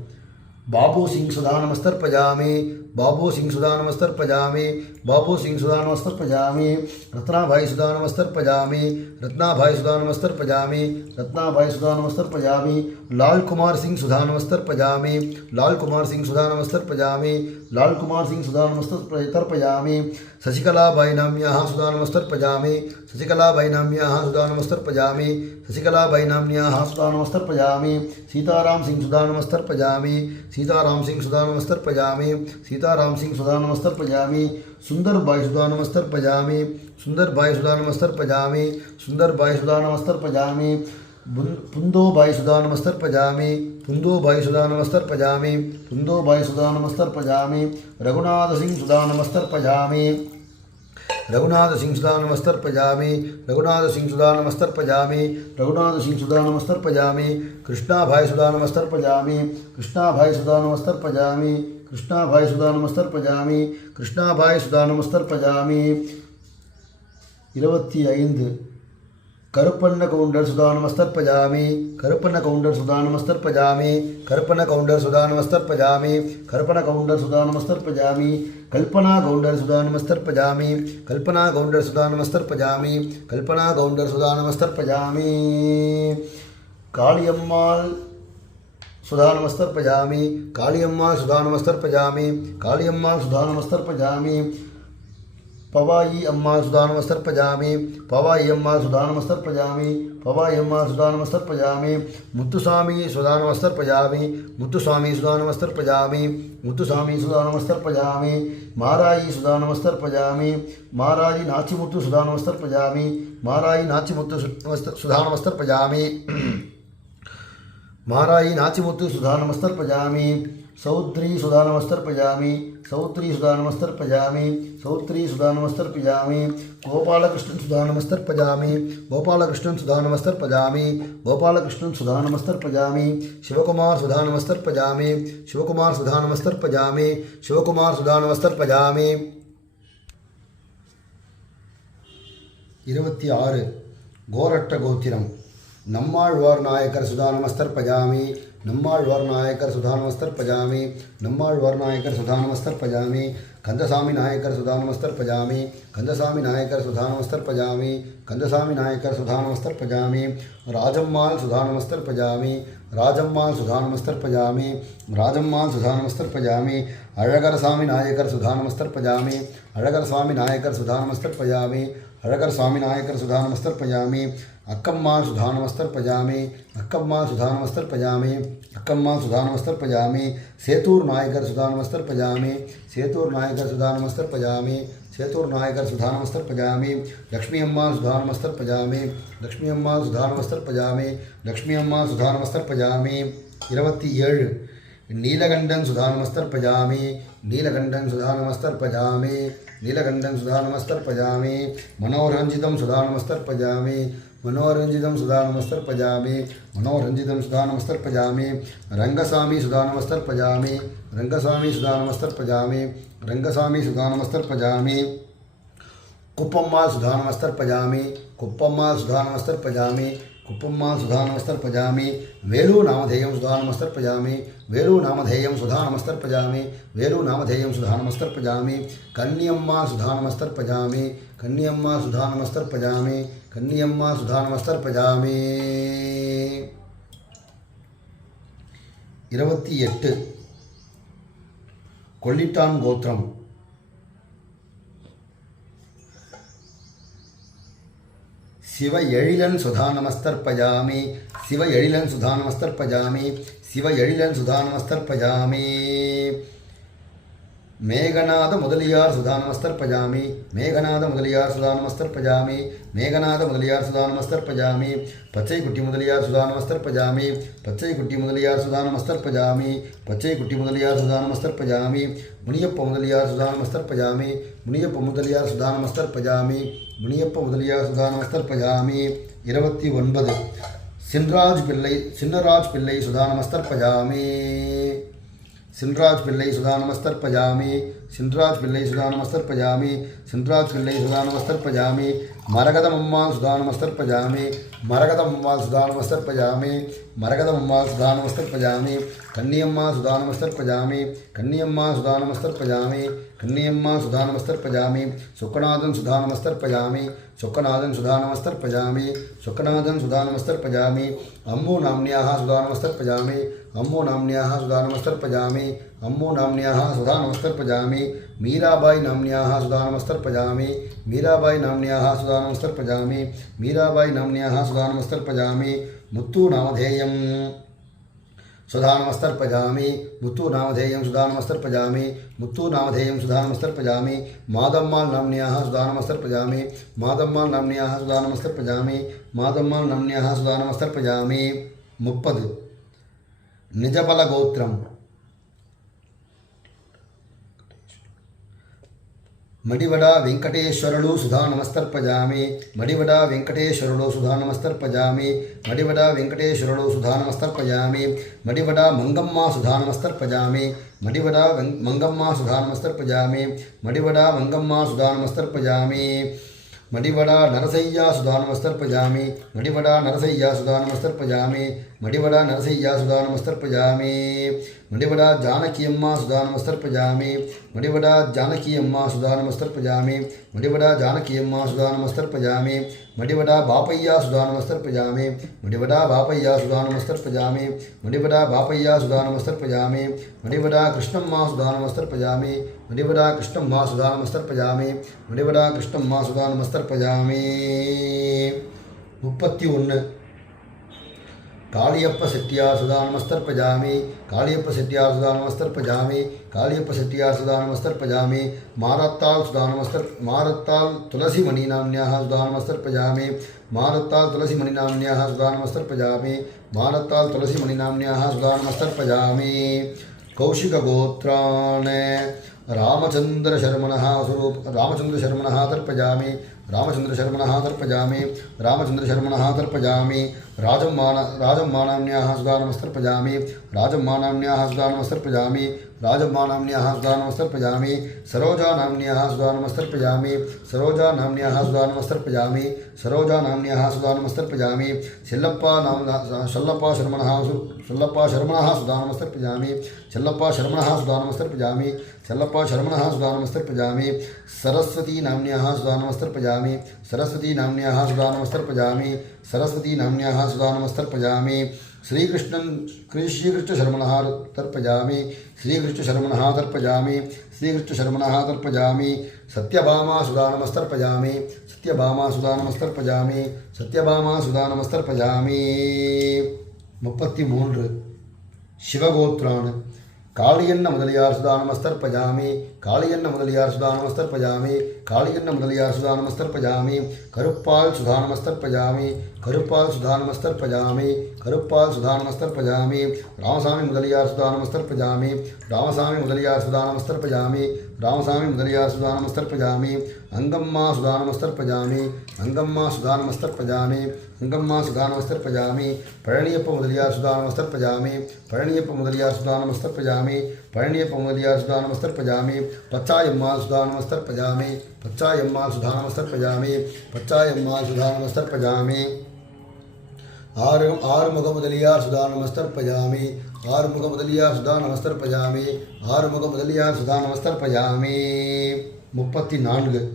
बाबू सिंह सुधा नमस्तर्पयामि बाबू सिंह सुधा नमस्तर्पयामि बाबू सिंह सुधा नमस्तर्पयामि रत्नाभाई सुधा नमस्तर्पयामि रत्नाभाई सुधा नमस्तर्पयामि रत्नाभाई सुधा नमस्तर्पयामि लाल कुमार सिंह सुधा नमस्तर्पयामि लाल कुमार सिंह सुधा नमस्तर्पयामि लालकुमार सिंह सुधा नमस्तर्पयामि शशिकलाबाई नाम्याः सुधा नमस्तर्पयामि शशिकलाबाई नाम्याः सुधा नमस्तर्पयामि शशिकलाबाई नाम्याः सुधा नमस्तर्पयामि सीताराम सिंह सुधा नमस्तर्पयामि सीताराम सिंह सुधा नमस्तर्पयामि सीताराम सिंह सुधा नमस्तर्पयामि सुंदरबाई सुधा नमस्तर्पयामि सुंदरबाई सुधा नमस्तर्पयामि सुंदरबाई सुधा नमस्तर्पयामि पुंदोबाई सुधा नमस्तर्पयामि पुंदोबाई सुधा नमस्तर्पयामि पुंदोबाई सुधा नमस्तर्पयामि रघुनाथ सिंह सुधा नमस्तर्पयामि रघुनाथ सिंह सुधा नमस्तर्पयामि रघुनाथ सिंह सुधा नमस्तर्पयामि रघुनाथ सिंह सुधा नमस्तर्पयामि कृष्णाभाई सुधा नमस्तर्पयामि कृष्णाभाई सुधा नमस्तर्पयामि कृष्णाभाई सुधा नमस्तर्पयामि कृष्णाभाई सुधा नमस्तर्पयामि 25 करुपन्न कौंडर सुधा नमस्तर्पयामि करुपन्न कौंडर सुधा नमस्तर्पयामि करुपन्न कौंडर सुधा नमस्तर्पयामि करुपन्न कौंडर सुधा नमस्तर्पयामि कल्पना गौंडर सुधा नमस्तर्पयामि कल्पना गौंडर सुधा नमस्तर्पयामि कल्पना गौंडर सुधा नमस्तर्पयामि कालियम्माள் सुधा नमस्तर्पयामि कालियम्माள் सुधा नमस्तर्पयामि कालियम्माள் सुधा नमस्तर्पयामि पवाई अम्मा सुधा नमस्तर्पयामि पवाई अम्मा सुधा नमस्तर्पयामि पवाई अम्मा सुधा नमस्तर्पयामि मुत्तुस्वामी सुधा नमस्तर्पयामि मुत्तुस्वामी सुधा नमस्तर्पयामि मुत्तुस्वामी सुधा नमस्तर्पयामि माराई सुधा नमस्तर्पयामि माराई नाचिमुत्तु सुधा नमस्तर्पयामि माराई नाचिमुत्तु सुधा नमस्तर्पयामि माराई नाचिमुत्तु सुधा नमस्तर्पयामि सौत्री सुधा नमस्तर्पयामि सौत्री सुधा नमस्तर्पयामि सौत्री सुधा नमस्तर्पयामि गोपालकृष्णन सुधा नमस्तर्पयामि गोपालकृष्णन सुधा नमस्तर्पयामि गोपालकृष्णन सुधा नमस्तर्पयामि शिवकुमार सुधा नमस्तर्पयामि शिवकुमार सुधा नमस्तर्पयामि शिवकुमार सुधा नमस्तर्पयामि 26 गोरट्ट गोத்திரம் நம்மாழ்வார் நாயக்கர் சுதா நமஸ்தர்பயாமி நம்மாழ்வார் நாயக்கர் சுதா நமஸ்தர்பயாமி நம்மாழ்வார் நாயக்கர் சுதா நமஸ்தர்பயாமி கந்தசாமி நாயக்கர் சுதா நமஸ்தர்பயாமி கந்தசாமி நாயக்கர் சுதா நமஸ்தர்பயாமி கந்தசாமி நாயக்கர் சுதா நமஸ்தர்பயாமி ராஜம்மாள் சுதா நமஸ்தர்பயாமி ராஜம்மாள் சுதா நமஸ்தர்பயாமி ராஜம்மாள் சுதா நமஸ்தர்பயாமி அழகரசாமி நாயக்கர் சுதா நமஸ்தர்பயாமி அழகரசாமி நாயக்கர் சுதா நமஸ்தர்பயாமி அழகர் சுவாமி நாயக்கர் சுதா நமஸ்தர்பயாமி அக்கம்மாள் சுதா நமஸ்தர்பயாமி அக்கம்மாள் சுதா நமஸ்தர்பயாமி அக்கம்மாள் சுதா நமஸ்தர்பயாமி சேத்தூர் நாயக்கர் சுதா நமஸ்தர்பயாமி சேத்தூர் நாயக்கர் சுதா நமஸ்தர்பயாமி சேத்தூர் நாயக்கர் சுதா நமஸ்தர்பயாமி லக்ஷ்மி அம்மாள் சுதா நமஸ்தர்பயாமி லக்ஷ்மி அம்மாள் சுதா நமஸ்தர்பயாமி லக்ஷ்மி அம்மாள் சுதா நமஸ்தர்பயாமி 27 नीलकंठन सुधा नमस्तर्पयामि नीलकंठन सुधा नमस्तर्पयामि नीलकंठन सुधा नमस्तर्पयामि मनोरंजितं सुधा नमस्तर्पयामि मनोरंजितं सुधा नमस्तर्पयामि मनोरंजितं सुधा नमस्तर्पयामि रंगसामी सुधा नमस्तर्पयामि रंगसामी सुधा नमस्तर्पयामि रंगसामी सुधा नमस्तर्पयामि कुप्पम्मा सुधा नमस्तर्पयामि कुप्पम्मा सुधा नमस्तर्पयामि कुप्पम्मा सुधा नमस्तर्पयामि वेलू नामधेयं सुधा नमस्तर्पयामि वेलू नामधेयं सुधा नमस्तर्पयामि वेलू नामधेयं सुधा नमस्तर्पयामि कन्यम्मा सुधा नमस्तर्पयामि कन्यम्मा सुधा नमस्तर्पयामि कन्यम्मा सुधा नमस्तर्पयामि 28 कोल्लिट्टान गोत्रम शिव एழிலன் सुधा नमस्तर्पयामि शिव एழிலன் सुधा नमस्तर्पयामि शिव एழிலன் सुधा नमस्तर्पयामि मेघनाद मुदलियार सुधा नमस्तर्पयामि मेघनाद मुदलियार सुधा नमस्तर्पयामि मेघनाद मुदलियार सुधा नमस्तर्पयामि पच्चै कुट्टी मुदलियार सुधा नमस्तर्पयामि पच्चै कुट्टी मुदलियार सुधा नमस्तर्पयामि पच्चै कुट्टी मुदलियार सुधा नमस्तर्पयामि मुनियप्प मुदलियार सुधा नमस्तर्पयामि मुनियप्प मुदलियार सुधा नमस्तर्पयामि मुनियप्प मुदलियार सुधा नमस्तर्पयामि 29 सिन्नराज पिल्लै सुधा नमस्तर्पयामि सिन्नराज पिल्लै सुधा नमस्तर्पयामि सिन्नराज पिल्लै सुधा नमस्तर्पयामि सिन्नराज पिल्लै सुधा नमस्तर्पयामि मरगदमम्मा सुधा नमस्तर्पयामि मरगदमम्मा सुधा नमस्तर्पयामि मरगदमम्मा सुधा नमस्तर्पयामि कन्नियम्मा सुधा नमस्तर्पयामि कन्नियम्मा सुधा नमस्तर्पयामि कन्नियम्मा सुधा नमस्तर्पयामि सुक्कनाथन सुधा नमस्तर्पयामि सुक्कनाथन सुधा नमस्तर्पयामि सुक्कनाथन सुधा नमस्तर्पयामि अम्मू नाम्न्याः सुधा नमस्तर्पयामि अम्मू नाम्न्याः सुधा नमस्तर्पयामि अम्मू नाम्न्याः सुधा नमस्तर्पयामि मीराबाई नाम्न्याः सुधा नमस्तर्पयामि मीराबाई नाम्न्याः सुधा नमस्तर्पयामि मीराबाई नाम्न्याः सुधा नमस्तर्पयामि मुत्तु नामधेयं सुधा नमस्तर्पयामि मुत्तु नामधेयं सुधा नमस्तर्पयामि मुत्तु नामधेयं सुधा नमस्तर्पयामि मादम्माल नाम्न्याः सुधा नमस्तर्पयामि मादम्माल नाम्न्याः सुधा नमस्तर्पयामि मादम्माल नाम्न्याः सुधा नमस्तर्पयामि 30 निजबलगोत्रम् मडिवडा वेंकटेश्वरलु सुधा नमस्तर्पयामि मडिवडा वेंकटेश्वरलु सुधा नमस्तर्पयामि मडिवडा वेंकटेश्वरलु सुधा नमस्तर्पयामि मडिवडा मंगम्मा सुधा नमस्तर्पयामि मडिवडा मंगम्मा सुधा नमस्तर्पयामि मडिवडा मंगम्मा सुधा नमस्तर्पयामि मडिवडा नरसय्या सुधा नमस्तर्पयामि मडिवडा नरसय्या सुधा नमस्तर्पयामि मडिवडा नरसय्या सुधा नमस्तर्पयामि मडिवडा जानकी अम्मा सुधा नमस्तर्पयामि मडिवडा जानकी अम्मा सुधा नमस्तर्पयामि मडिवडा जानकी अम्मा सुधा नमस्तर्पयामि मडिवडा बापय्या सुधा नमस्तर्पयामि मडिवडा बापय्या सुधा नमस्तर्पयामि मडिवडा बापय्या सुधा नमस्तर्पयामि मडिवडा कृष्णम्मा सुधा नमस्तर्पयामि मडिवडा कृष्णम्मा सुधा नमस्तर्पयामि मडिवडा कृष्णम्मा सुधा नमस्तर्पयामि 31 कालियप्प सेट्टियार सुधा नमस्तर्पयामि कालियप्प सेट्टियार सुधा नमस्तर्पयामि कालियप्प सेट्टियार सुधा नमस्तर्पयामि मारत्ताल तुलसीमणि नाम्न्याः सुधा नमस्तर्पयामि मारत्ताल तुलसीमणि नाम्न्याः सुधा नमस्तर्पयामि मारत्ताल तुलसीमणि नाम्न्याः सुधा नमस्तर्पयामि कौशिकगोत्रान् रामचन्द्रशर्मणः स्वरूप रामचन्द्रशर्मणः तर्पयामि रामचन्द्रशर्मणः तर्पयामि रामचन्द्रशर्मणः तर्पयामि राजम्मानाम्न्याः सुधा नमस्तर्पयामि राजम्मानाम्न्याः सुधा नमस्तर्पयामि राजम्मानाम्न्याः सुधा नमस्तर्पयामि सरोजानाम्न्याः सुधा नमस्तर्पयामि सरोजानाम्न्याः सुधा नमस्तर्पयामि सरोजानाम्न्याः सुधा नमस्तर्पयामि शल्लप्पा शर्मणः सुधा नमस्तर्पयामि शल्लप्पा शर्मणः सुधा नमस्तर्पयामि शल्लप्पा शर्मणः सुधा नमस्तर्पयामि सरस्वती नाम्न्याः सुधा नमस्तर्पयामि सरस्वती नाम्न्याः सुधा नमस्तर्पयामि सरस्वती नाम्न्याः सुधा नमस्तर्पयामि श्रीकृष्णशर्मणः तर्पयामि श्रीकृष्णशर्मणः तर्पयामि श्रीकृष्णशर्मणः तर्पयामि सत्यभामा सुधा नमस्तर्पयामि सत्यभामा सुधा नमस्तर्पयामि सत्यभामा सुधा नमस्तर्पयामि 33 शिवगोत्रान् कालियन्न मुदलियार सुधा नमस्तर्पयामि कालियन्न मुदलियार सुधा नमस्तर्पयामि कालियन्न मुदलियार सुधा नमस्तर्पयामि करुप्पाल सुधा नमस्तर्पयामि करुप्पाल सुधा नमस्तर्पयामि करुप्पाल सुधा नमस्तर्पयामि रामस्वामी मुदलियार सुधा नमस्तर्पयामि रामस्वामी मुदलियार सुधा नमस्तर्पयामि रामस्वामी मुदलियार सुधा नमस्तर्पयामि अंगम्मा सुधा नमस्तर्पयामि अंगम्मा सुधा नमस्तर्पयामि अंगम्मा सुधा नमस्तर्पयामि पळनियप्प मुदलियार सुधा नमस्तर्पयामि पळनियप्प मुदलियार सुधा नमस्तर्पयामि पळनियप्प मुदलियार सुधा नमस्तर्पयामि पच्चायम्मा सुधा नमस्तर्पयामि पच्चायम्मा सुधा नमस्तर्पयामि पच्चायम्मा सुधा नमस्तर्पयामि आरुमुग मुदलियार सुधा नमस्तर्पयामि आरुमुग मुदलियार सुधा नमस्तर्पयामि आरुमुग मुदलियार सुधा नमस्तर्पयामि 34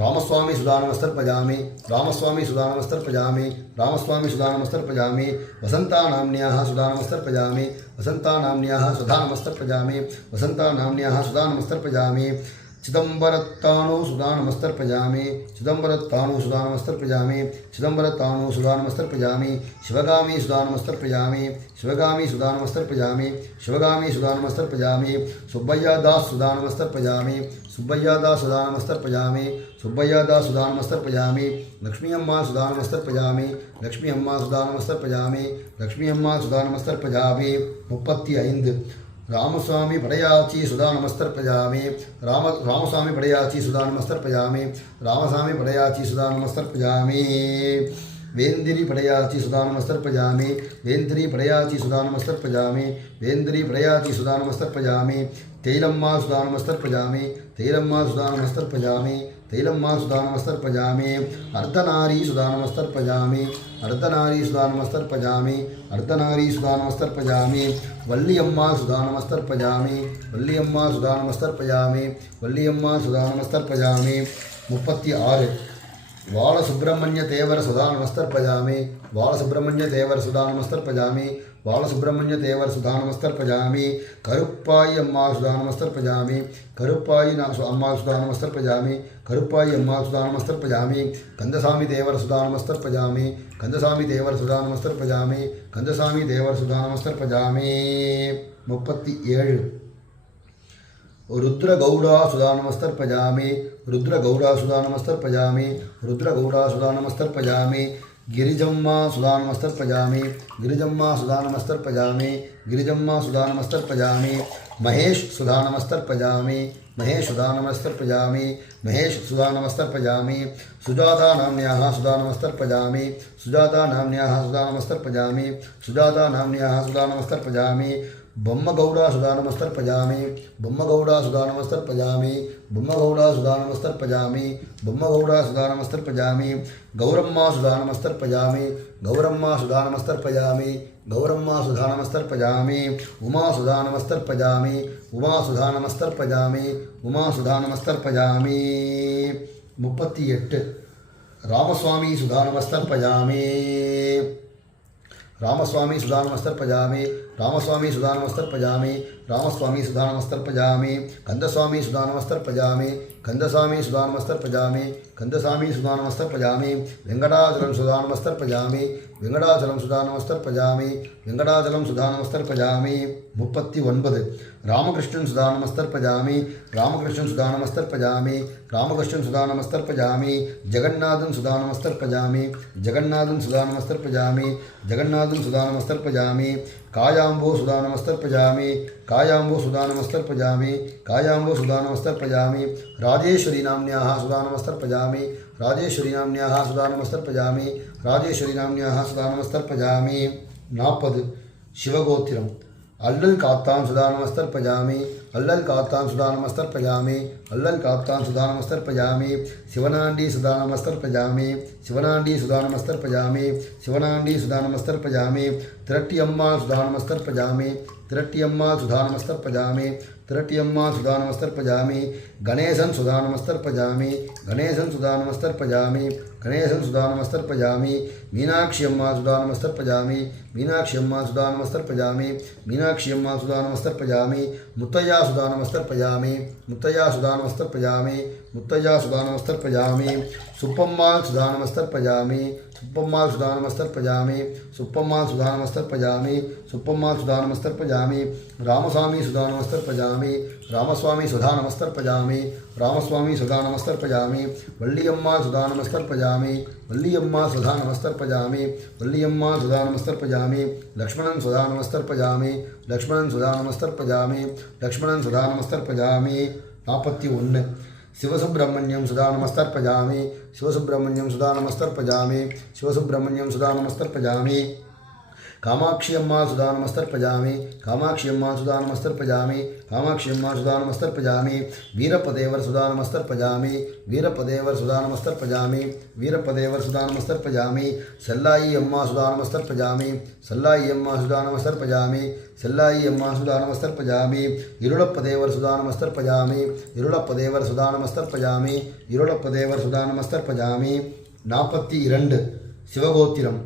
रामस्वामी सुधा नमस्तर्पयामि रामस्वामी सुधा नमस्तर्पयामि रामस्वामी सुधा नमस्तर्पयामि वसंता नाम्न्याः सुधा नमस्तर्पयामि वसंता नाम्न्याः सुधा नमस्तर्पयामि वसंता नाम्न्याः सुधा नमस्तर्पयामि चिदंबरत्तानु सुधा नमस्तर्पयामि चिदंबरत्तानु सुधा नमस्तर्पयामि चिदंबरत्तानु सुधा नमस्तर्पयामि शिवगामी सुधा नमस्तर्पयामि शिवगामी सुधा नमस्तर्पयामि शिवगामी सुधा नमस्तर्पयामि सुब्बय्या दास सुधा नमस्तर्पयामि सुब्बय्या दास सुधा नमस्तर्पयामि सुब्बय्या दास सुधा नमस्तर्पयामि लक्ष्मी अम्मा सुधा नमस्तर्पयामि लक्ष्मी अम्मा सुधा नमस्तर्पयामि लक्ष्मी अम्मा सुधा नमस्तर्पयामि 35 रामस्वामी पडयाची सुधा नमस्तर्पयामि रामस्वामी पडयाची सुधा नमस्तर्पयामि रामस्वामी पडयाची सुधा नमस्तर्पयामि वेंदिरी पडयाची सुधा नमस्तर्पयामि वेंदिरी पडयाची सुधा नमस्तर्पयामि वेंदिरी पडयाची सुधा नमस्तर्पयामि तैलम्मा सुधा नमस्तर्पयामि तैलम्मा सुधा नमस्तर्पयामि तैलम्मा सुधा नमस्तर्पयामि अर्धनारी सुधा नमस्तर्पयामि अर्धनारी सुधा नमस्तर्पयामि अर्धनारी सुधा नमस्तर्पयामि वल्लियम्मा सुधा नमस्तर्पयामि वल्लियम्मा सुधा नमस्तर्पयामि वल्लियम्मा सुधा नमस्तर्पयामि 36 बालसुब्रह्मण्य देवर सुधा नमस्तर्पयामि बालसुब्रह्मण्य देवर सुधा नमस्तर्पयामि பாலசுப்ரமணிய தேவர் சுதா நமஸ்தர்பயாமி கருப்பாய் அம்மா சுதா நமஸ்தர்பயாமி கருப்பாய் அம்மா சுதா நமஸ்தர்பயாமி கருப்பாய் அம்மா சுதா நமஸ்தர்பயாமி கந்தசாமி தேவர் சுதா நமஸ்தர்பயாமி கந்தசாமி தேவர் சுதா நமஸ்தர்பயாமி கந்தசாமி தேவர் சுதா நமஸ்தர்பயாமி 37 रुद्रगौड़ा सुधा नमस्तर्पयामि रुद्रगौड़ा सुधा नमस्तर्पयामि रुद्रगौड़ा सुधा नमस्तर्पयामि गिरिजम्मा सुधा नमस्तर्पयामि गिरिजम्मा सुधा नमस्तर्पयामि गिरिजम्मा सुधा नमस्तर्पयामि महेश सुधा नमस्तर्पयामि महेश सुधा नमस्तर्पयामि महेश सुधा नमस्तर्पयामि सुजाता नाम्न्याः सुधा नमस्तर्पयामि सुजाता नाम्न्याः सुधा नमस्तर्पयामि सुजाता नाम्न्याः सुधा नमस्तर्पयामि बम्मगौड़ा सुधा नमस्तर्पयामि बम्मगौड़ा सुधा नमस्तर्पयामि बम्मगौड़ा सुधा नमस्तर्पयामि बम्मगौड़ा सुधा नमस्तर्पयामि गौरम्मा सुधा नमस्तर्पयामि गौरम्मा सुधा नमस्तर्पयामि गौरम्मा सुधा नमस्तर्पयामि उमा सुधा नमस्तर्पयामि उमा सुधा नमस्तर्पयामि उमा सुधा नमस्तर्पयामि 38 रामस्वामी सुधा नमस्तर्पयामि रामस्वामी सुधा नमस्तर्पयामि रामस्वामी सुधा नमस्तर्पयामि रामस्वामी सुधा नमस्तर्पयामि कंदस्वामी सुधा नमस्तर्पयामि कंदस्वामी सुधा नमस्तर्पयामि कंदस्वामी सुधा नमस्तर्पयामि वेंकटाचलं सुधा नमस्तर्पयामि वेंकटाचलं सुधा नमस्तर्पयामि वेंकटाचलं सुधा नमस्तर्पयामि 39 रामकृष्णन सुधा नमस्तर्पयामि रामकृष्णन सुधा नमस्तर्पयामि रामकृष्णन सुधा नमस्तर्पयामि जगन्नाथन सुधा नमस्तर्पयामि जगन्नाथन सुधा नमस्तर्पयामि जगन्नाथन सुधा नमस्तर्पयामि कायाम्बो सुधा नमस्तर्पयामि कायाम्बो सुधा नमस्तर्पयामि कायाम्बो सुधा नमस्तर्पयामि राजेश्वरी नाम्न्याः सुधा नमस्तर्पयामि राजेश्वरी नाम्न्याः सुधा नमस्तर्पयामि राजेश्वरी नाम्न्याः सुधा नमस्तर्पयामि 40 शिवगोत्रिरम् अल्लल कात्तान सुधा नमस्तर्पयामि अल्लल कात्तान सुधा नमस्तर्पयामि अल्लल कात्तान सुधा नमस्तर्पयामि शिवनांडी सुधा नमस्तर्पयामि शिवनांडी सुधा नमस्तर्पयामि शिवनांडी सुधा नमस्तर्पयामि तिरट्टी अम्मा सुधा नमस्तर्पयामि तिरट्टी अम्मा सुधा नमस्तर्पयामि तिरट्टी अम्मा सुधा नमस्तर्पयामि गणेशन सुधा नमस्तर्पयामि गणेशन सुधा नमस्तर्पयामि गणेशन सुधा नमस्तर्पयामि मीनाक्षी अम्मा सुधा नमस्तर्पयामि मीनाक्षी अम्मा सुधा नमस्तर्पयामि मीनाक्षी अम्मा सुधा नमस्तर्पयामि मुत्तय्या सुधा नमस्तर्पयामि मुत्तय्या सुधा नमस्तर्पयामि मुत्तय्या सुधा नमस्तर्पयामि सुप्पम्मा सुधा नमस्तर्पयामि सुप्पम्मा सुधा नमस्तर्पयामि सुप्पम्मा सुधा नमस्तर्पयामि सुप्पम्मा सुधा नमस्तर्पयामि रामस्वामी सुधा नमस्तर्पयामि रामस्वामी सुधा नमस्तर्पयामि रामस्वामी सुधा नमस्तर्पयामि वल्लियम्मा सुधा नमस्तर्पयामि वल्लियम्मा सुधा नमस्तर्पयामि वल्लियम्मा सुधा नमस्तर्पयामि लक्ष्मणं सुधा नमस्तर्पयामि लक्ष्मणं सुधा नमस्तर्पयामि लक्ष्मणं सुधा नमस्तर्पयामि 41 शिवसुब्रह्मण्यं सुधा नमस्तर्पयामि शिवसुब्रह्मण्यं सुधा नमस्तर्पयामि शिवसुब्रह्मण्यं सुधा नमस्तर्पयामि कामाक्षी अम्मा सुधा नमस्तर्पयामि कामाक्षी अम्मा सुधा नमस्तर्पयामि कामाक्षी अम्मा सुधा नमस्तर्पयामि वीरपदेवर सुधा नमस्तर्पयामि वीरपदेवर सुधा नमस्तर्पयामि वीरपदेवर सुधा नमस्तर्पयामि सल्लाई अम्मा सुधा नमस्तर्पयामि सल्लाई अम्मा सुधा नमस्तर्पयामि सल्लाई अम्मा सुधा नमस्तर्पयामि इरुळप्पदेवर सुधा नमस्तर्पयामि इरुळप्पदेवर सुधा नमस्तर्पयामि इरुळप्पदेवर सुधा नमस्तर्पयामि 42 शिवगोत्रिरम्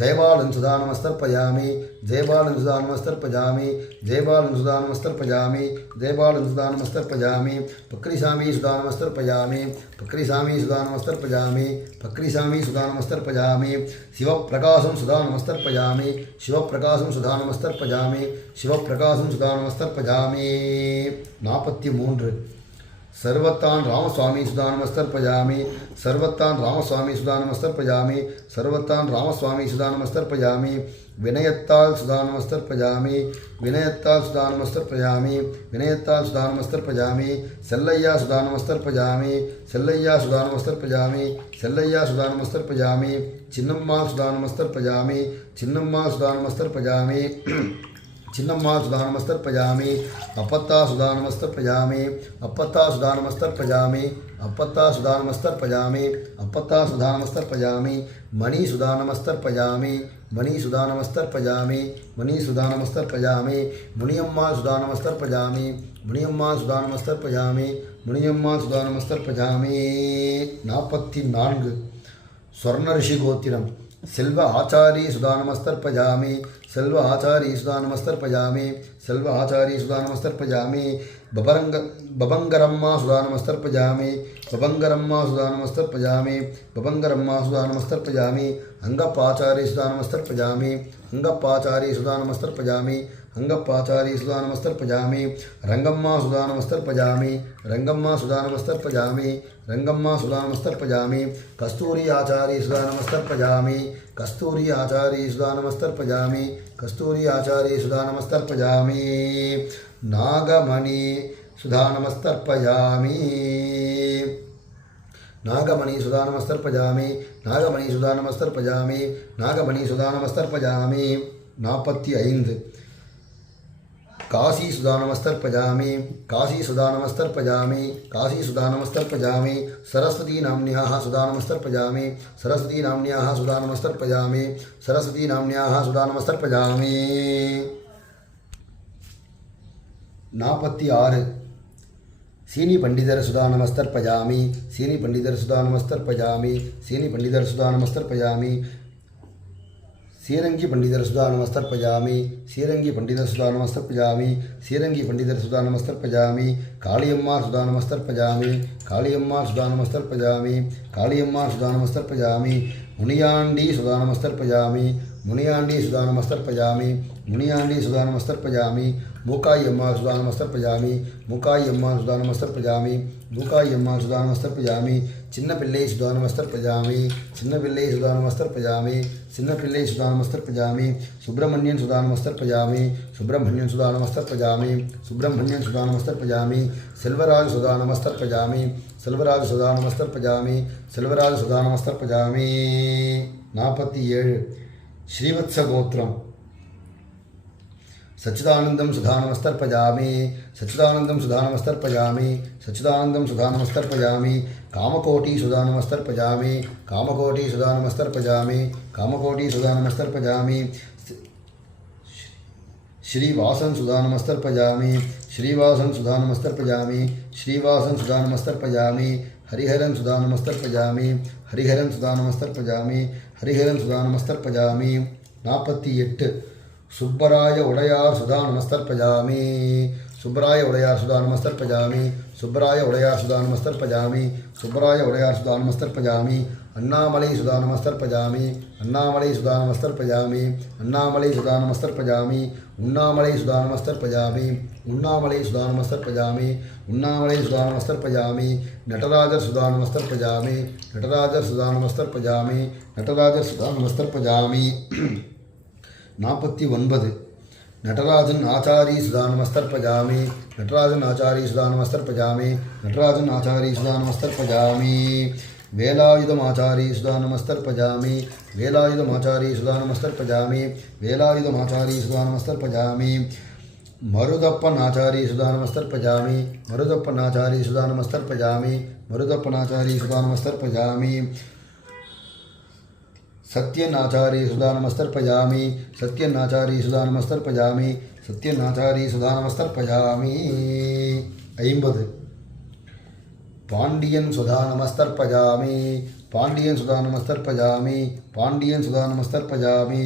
जयबालन सुधा नमस्तर्पयामि जयबालन सुधा नमस्तर्पयामि जयबालन सुधा नमस्तर्पयामि जयबालन सुधा नमस्तर्पयामि पक्रिसामी सुधा नमस्तर्पयामि पक्रिसामी सुधा नमस्तर्पयामि पक्रिसामी सुधा नमस्तर्पयामि शिवप्रकाशं सुधा नमस्तर्पयामि शिवप्रकाशं सुधा नमस्तर्पयामि शिवप्रकाशं सुधा नमस्तर्पयामि 43 सर्वत्तान रामस्वामी सुधा नमस्तर्पयामि सर्वत्तान रामस्वामी सुधा नमस्तर्पयामि सर्वत्तान रामस्वामी सुधा नमस्तर्पयामि विनयत्ताल सुधा नमस्तर्पयामि विनयत्ताल सुधा नमस्तर्पयामि विनयत्ताल सुधा नमस्तर्पयामि सेल्लय्या सुधा नमस्तर्पयामि सेल्लय्या सुधा नमस्तर्पयामि सेल्लय्या सुधा नमस्तर्पयामि चिन्नम्मा सुधा नमस्तर्पयामि चिन्नम्मा सुधा नमस्तर्पयामि चिन्नम्मा सुधा नमस्तर्पयामि अपत्ता सुधा नमस्तर्पयामि अपत्ता सुधा नमस्तर्पयामि अपत्ता सुधा नमस्तर्पयामि अपत्ता सुधा नमस्तर्पयामि मणि सुधा नमस्तर्पयामि मणि सुधा नमस्तर्पयामि मणि सुधा नमस्तर्पयामि मुनियम्मा सुधा नमस्तर्पयामि मुनियम्मा सुधा नमस्तर्पयामि मुनियम्मा सुधा नमस्तर्पयामि 44 स्वर्ण ऋषि गोत्रिरम् செல்வ ஆச்சாரி சுதானமஸ்தர்பஜாமி செல்வ ஆச்சாரி சுதானமஸ்தர்பஜாமி செல்வ ஆச்சாரி சுதானமஸ்தர்பஜாமி பபங்கரம்மா சுதானமஸ்தர்பஜாமி பபங்கரம்மா சுதானமஸ்தர்பஜாமி பபங்கரம்மா சுதானமஸ்தர்பஜாமி அங்கப்பாச்சாரி சுதானமஸ்தர்பஜாமி அங்கப்பாச்சாரி சுதானமஸ்தர்பஜாமி அங்கப்பாச்சாரி சுதானமஸ்தர்பஜாமி ரங்கம்மா சுதானமஸ்தர்பஜாமி ரங்கம்மா சுதானமஸ்தர்பஜாமி ரங்கம்மா சுதானமஸ்தர்பஜாமி கஸ்தூரி ஆச்சாரி சுதானமஸ்தர்பஜாமி கஸ்தூரி ஆச்சாரி சுதானமஸ்தர்பஜாமி கஸ்தூரி ஆச்சாரி சுதானமஸ்தர்பஜாமி நாகமணி சுதானமஸ்தர்பஜாமி நாகமணி சுதானமஸ்தர்பஜாமி நாகமணி சுதானமஸ்தர்பஜாமி நாகமணி சுதானமஸ்தர்பஜாமி 45 काशी सुदानमस्तर्पजामि काशी सुदानमस्तर्पजामि काशी सुदानमस्तर्पजामि सरस्वती नाम्न्याः सुदानमस्तर्पजामि सरस्वती नाम्न्याः सुदानमस्तर्पजामि सरस्वती नाम्न्याः सुदानमस्तर्पजामि 46 सीनी पंडितर सुदानमस्तर्पजामि सीनी पंडितर सुदानमस्तर्पजामि सीनी पंडितर सुदानमस्तर्पजामि सीरंगी पंडितर सुदानमस्तर्पजामि सीरंगी पंडितर सुदानमस्तर्पजामि सीरंगी पंडितर सुदानमस्तर्पजामि कालियम्मा सुदानमस्तर्पजामि कालियम्मा सुदानमस्तर्पजामि कालियम्मा सुदानमस्तर्पजामि मुनियाण्डी सुदानमस्तर्पजामि मुनियाण्डी सुदानमस्तर्पजामि मुनियाण्डी सुदानमस्तर्पजामि मूकायम्मा सुदानमस्तर्पजामि मूकायम्मा सुदानमस्तर्पजामि मूकायम्मा सुदानमस्तर्पजामि चिन्नपिल्लै सुदानमस्तर्पजामि चिन्नपिल्लै सुदानमस्तर्पजामि चिन्नपिल्लै सुदानमस्तर्पजामि सुब्रह्मण्यं सुदानमस्तर्पजामि सुब्रह्मण्यं सुदानमस्तर्पजामि सुब्रह्मण्यं सुदानमस्तर्पजामि सेल्वराज सुदानमस्तर्पजामि सेल्वराज सुदानमस्तर्पजामि सेल्वराज सुदानमस्तर्पजामि 47 श्रीवत्सगोत्रम् सच्चिदानंदं सुधानमस्तर्पजामि सच्चिदानंदं सुधानमस्तर्पजामि सच्चिदानंदं सुधानमस्तर्पजामि कामकोटि सुधानमस्तर्पजामि कामकोटि सुधानमस्तर्पजामि कामकोटि सुधानमस्तर्पजामि श्रीवासन सुधानमस्तर्पजामि श्रीवासन सुधानमस्तर्पजामि श्रीवासन सुधानमस्तर्पजामि हरिहरन सुधानमस्तर्पजामि हरिहरन सुधानमस्तर्पजामि हरिहरन सुधानमस्तर्पजामि 48 सुब्बराय उडयार सुधानमस्तर्पजामि सुब्बराय उडयार सुधानमस्तर्पजामि सुब्बराय उडयार सुधानमस्तर्पजामि सुब्बराय उडयार सुधानमस्तर्पजामि अन्नामलै सुधानमस्तर्पजामि अन्नामलै सुधानमस्तर्पजामि अन्नामलै सुधानमस्तर्पजामि उन्नामलै सुधानमस्तर्पजामि उन्नामलै सुधानमस्तर्पजामि उन्नामलै सुधानमस्तर्पजामि नटराजर सुधानमस्तर्पजामि नटराजर सुधानमस्तर्पजामि नटराजर सुधानमस्तर्पजामि 49 नटराजन आचारी सुधानमस्तर्पजामि नटराजन आचारी सुधानमस्तर्पजामि नटराजन आचारी सुधानमस्तर्पजामि वेलायुधमाचारी सुधानमस्तर्पजामि वेलायुधमाचारी सुधानमस्तर्पजामि वेलायुधमाचारी सुधानमस्तर्पजामि मरुदप्पनाचारी सुधानमस्तर्पजामि मरुदप्पनाचारी सुधानमस्तर्पजामि मरुदप्पनाचारी सुधानमस्तर्पजामि सत्यनाचारी सुधानमस्तर्पजामि सत्यनाचारी सुधानमस्तर्पजामि सत्यनाचारी सुधानमस्तर्पजामि 50 पांडियन सुधानमस्तर्पजामि पांडियन सुधानमस्तर्पजामि पांडियन सुधानमस्तर्पजामि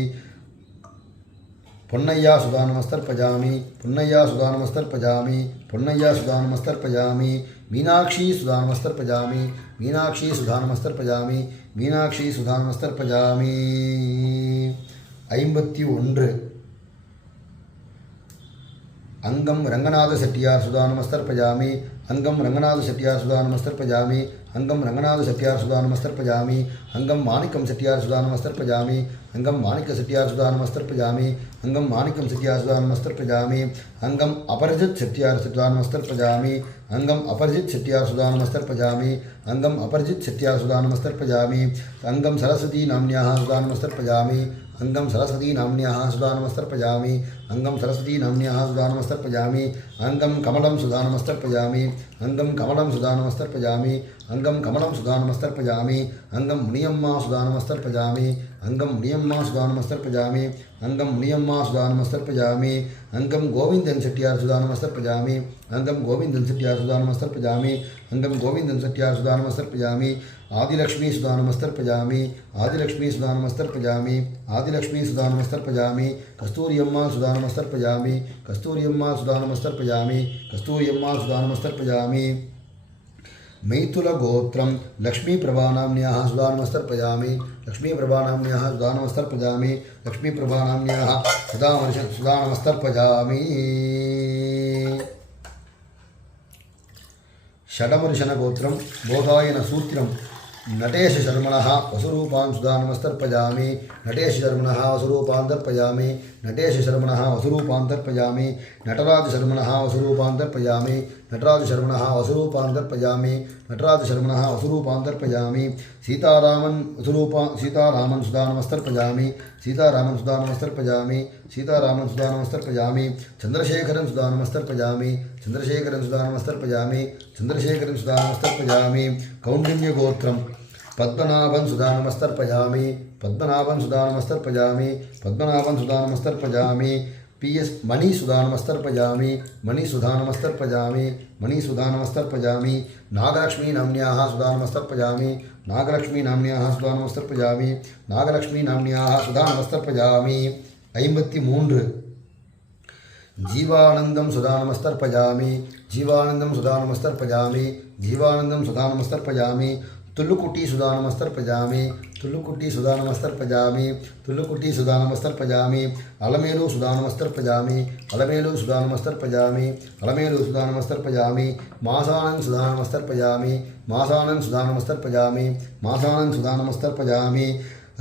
पुन्नय्या सुधानमस्तर्पजामि पुन्नय्या सुधानमस्तर्पजामि पुन्नय्या सुधानमस्तर्पजामि मीनाक्षी सुधानमस्तर्पजामि मीनाक्षी सुधानमस्तर्पजामि मीनाक्षी सुधानमस्तर्पजामि 51 अंगम रंगनाथ सेट्टियार सुधानमस्तर्पजामि अंगम रंगनाथ सेट्टियार सुधानमस्तर्पजामि अंगम रंगनाथ सेट्टियार सुधानमस्तर्पजामि अंगम माणिक्यम सेट्टियार सुधानमस्तर्पजामि अंगम माणिक्य सेट्टियार सुधानमस्तर्पजामि अंगम माणिक्यम सेट्टियार सुधानमस्तर्पजामि अंगम अपरिजित सेट्टियार सुधानमस्तर्पजामि अंगम अपरिजित सेट्टियार सुधानमस्तर्पजामि अंगम अपरिजित सेट्टियार सुधानमस्तर्पजामि अंगम सरस्वती नाम्न्याः सुधानमस्तर्पजामि अंगम सरस्वती नाम्न्याः सुधानमस्तर्पजामि अंगम सरस्वती नाम्न्याः सुधानमस्तर्पजामि अंगम कमलं सुधानमस्तर्पजामि अंगम कमलं सुधानमस्तर्पजामि अंगम कमलं सुधानमस्तर्पजामि अंगम मुनियम्मा सुधानमस्तर्पजामि अंगम मुनियम्मा सुधानमस्तर्पजामि अंगम मुनियम्मा सुधानमस्तर्पजामि अंगम गोविंदन सेट्टियार सुधानमस्तर्पजामि अंगम गोविंदन सेट्टियार सुधानमस्तर्पजामि अंगम गोविंदन सेट्टियार सुधानमस्तर्पजामि आदिलक्ष्मी सुधा नमस्तर्पयामि आदिलक्ष्मी सुधा नमस्तर्पयामि आदिलक्ष्मी सुधा नमस्तर्पयामि कस्तूरियम्मा सुधा नमस्तर्पयामि कस्तूरियम्मा सुधा नमस्तर्पयामि कस्तूरियम्मा सुधा नमस्तर्पयामि मैथुलगोत्रं लक्ष्मीप्रभानाम्न्याः सुधा नमस्तर्पयामि लक्ष्मीप्रभानाम्न्याः सुधा नमस्तर्पयामि लक्ष्मीप्रभानाम्न्याः सुधा नमस्तर्पयामि षडमर्शनगोत्रं बोधायनसूत्रं नटेशशर्मणः वसुरूपान् सुधा नमस्तर्पयामि नटेशशर्मणः वसुरूपान् तर्पयामि नटेशशर्मणः वसुरूपान् तर्पयामि नटराजशर्मणः वसुरूपान् तर्पयामि नटराजशर्मणः वसुरूपान् तर्पयामि नटराजशर्मणः वसुरूपान् तर्पयामि सीतारामन् सुधा नमस्तर्पयामि सीतारामन् सुधा नमस्तर्पयामि सीतारामन् सुधा नमस्तर्पयामि चन्द्रशेखरं सुधा नमस्तर्पयामि चन्द्रशेखरं सुधा नमस्तर्पयामि चन्द्रशेखरं सुधा नमस्तर्पयामि कौण्डिन्यगोत्रं पद्मनाभं सुधा नमस्तर्पयामि पद्मनाभं सुधा नमस्तर्पयामि पद्मनाभं सुधा नमस्तर्पयामि PS मणि सुधा नमस्तर्पयामि मणि सुधा नमस्तर्पयामि मणि सुधा नमस्तर्पयामि नागलक्ष्मी नाम्न्याः सुधा नमस्तर्पयामि नागलक्ष्मी नाम्न्याः सुधा नमस्तर्पयामि नागलक्ष्मी नाम्न्याः सुधा नमस्तर्पयामि 53 जीवानन्दं सुधा नमस्तर्पयामि जीवानन्दं सुधा नमस्तर्पयामि जीवानन्दं सुधा नमस्तर्पयामि तुल्लुकुटी सुधा नमस्तर्पयामि तुल्लुकुटी सुधा नमस्तर्पयामि तुल्लुकुटी सुधा नमस्तर्पयामि अलमेलु सुधा नमस्तर्पयामि अलमेलु सुधा नमस्तर्पयामि अलमेलु सुधा नमस्तर्पयामि मासानन् सुधा नमस्तर्पयामि मासानन् सुधा नमस्तर्पयामि मासानन् सुधा नमस्तर्पयामि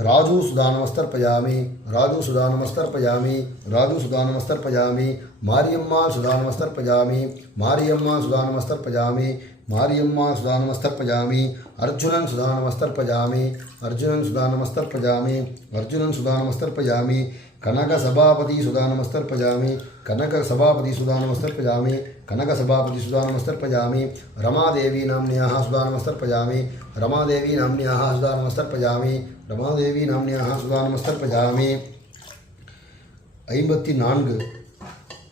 राजू सुधा नमस्तर्पयामि राजू सुधा नमस्तर्पयामि राजू सुधा नमस्तर्पयामि मारियम्मा सुधा नमस्तर्पयामि मारियम्मा सुधा नमस्तर्पयामि मारियम्मा सुधा नमस्तर्पयामि अर्जुनन् सुधा नमस्तर्पयामि अर्जुनन् सुधा नमस्तर्पयामि अर्जुनन् सुधा नमस्तर्पयामि कनकसभापति सुधा नमस्तर्पयामि कनकसभापति सुधा नमस्तर्पयामि कनकसभापति सुधा नमस्तर्पयामि रमादेवी नाम्न्याः सुधा नमस्तर्पयामि रमादेवी नाम्न्याः सुधा नमस्तर्पयामि रमादेवी नाम्न्याः सुधा नमस्तर्पयामि 54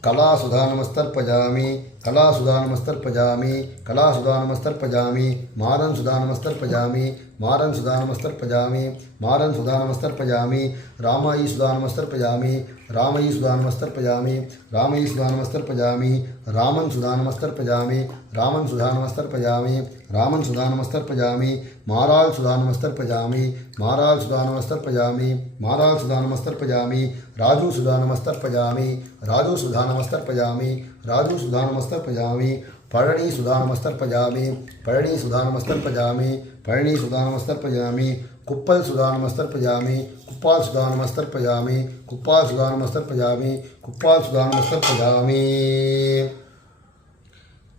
कला सुधा नमस्तर्पयामि कला सुधा नमस्तर्पयामि कला सुधा नमस्तर्पयामि मारन् सुधा नमस्तर्पयामि मारन् सुधा नमस्तर्पयामि मारन् सुधा नमस्तर्पयामि रामयी सुधा नमस्तर्पयामि रामयी सुधा नमस्तर्पयामि रामयी सुधा नमस्तर्पयामि रामन् सुधा नमस्तर्पयामि रामन् सुधा नमस्तर्पयामि रामन् सुधा नमस्तर्पयामि माराल् सुधा नमस्तर्पयामि माराल् सुधा नमस्तर्पयामि माराल् सुधा नमस्तर्पयामि राजू सुधा नमस्तर्पयामि राजू सुधा नमस्तर्पयामि राजू सुधा नमस्तर्पयामि पळनी सुधा नमस्तर्पयामि पळनी सुधा नमस्तर्पयामि पळनी सुधा नमस्तर्पयामि कुप्पल सुधा नमस्तर्पयामि कुप्पाल सुधा नमस्तर्पयामि कुप्पाल सुधा नमस्तर्पयामि कुप्पाल सुधा नमस्तर्पयामि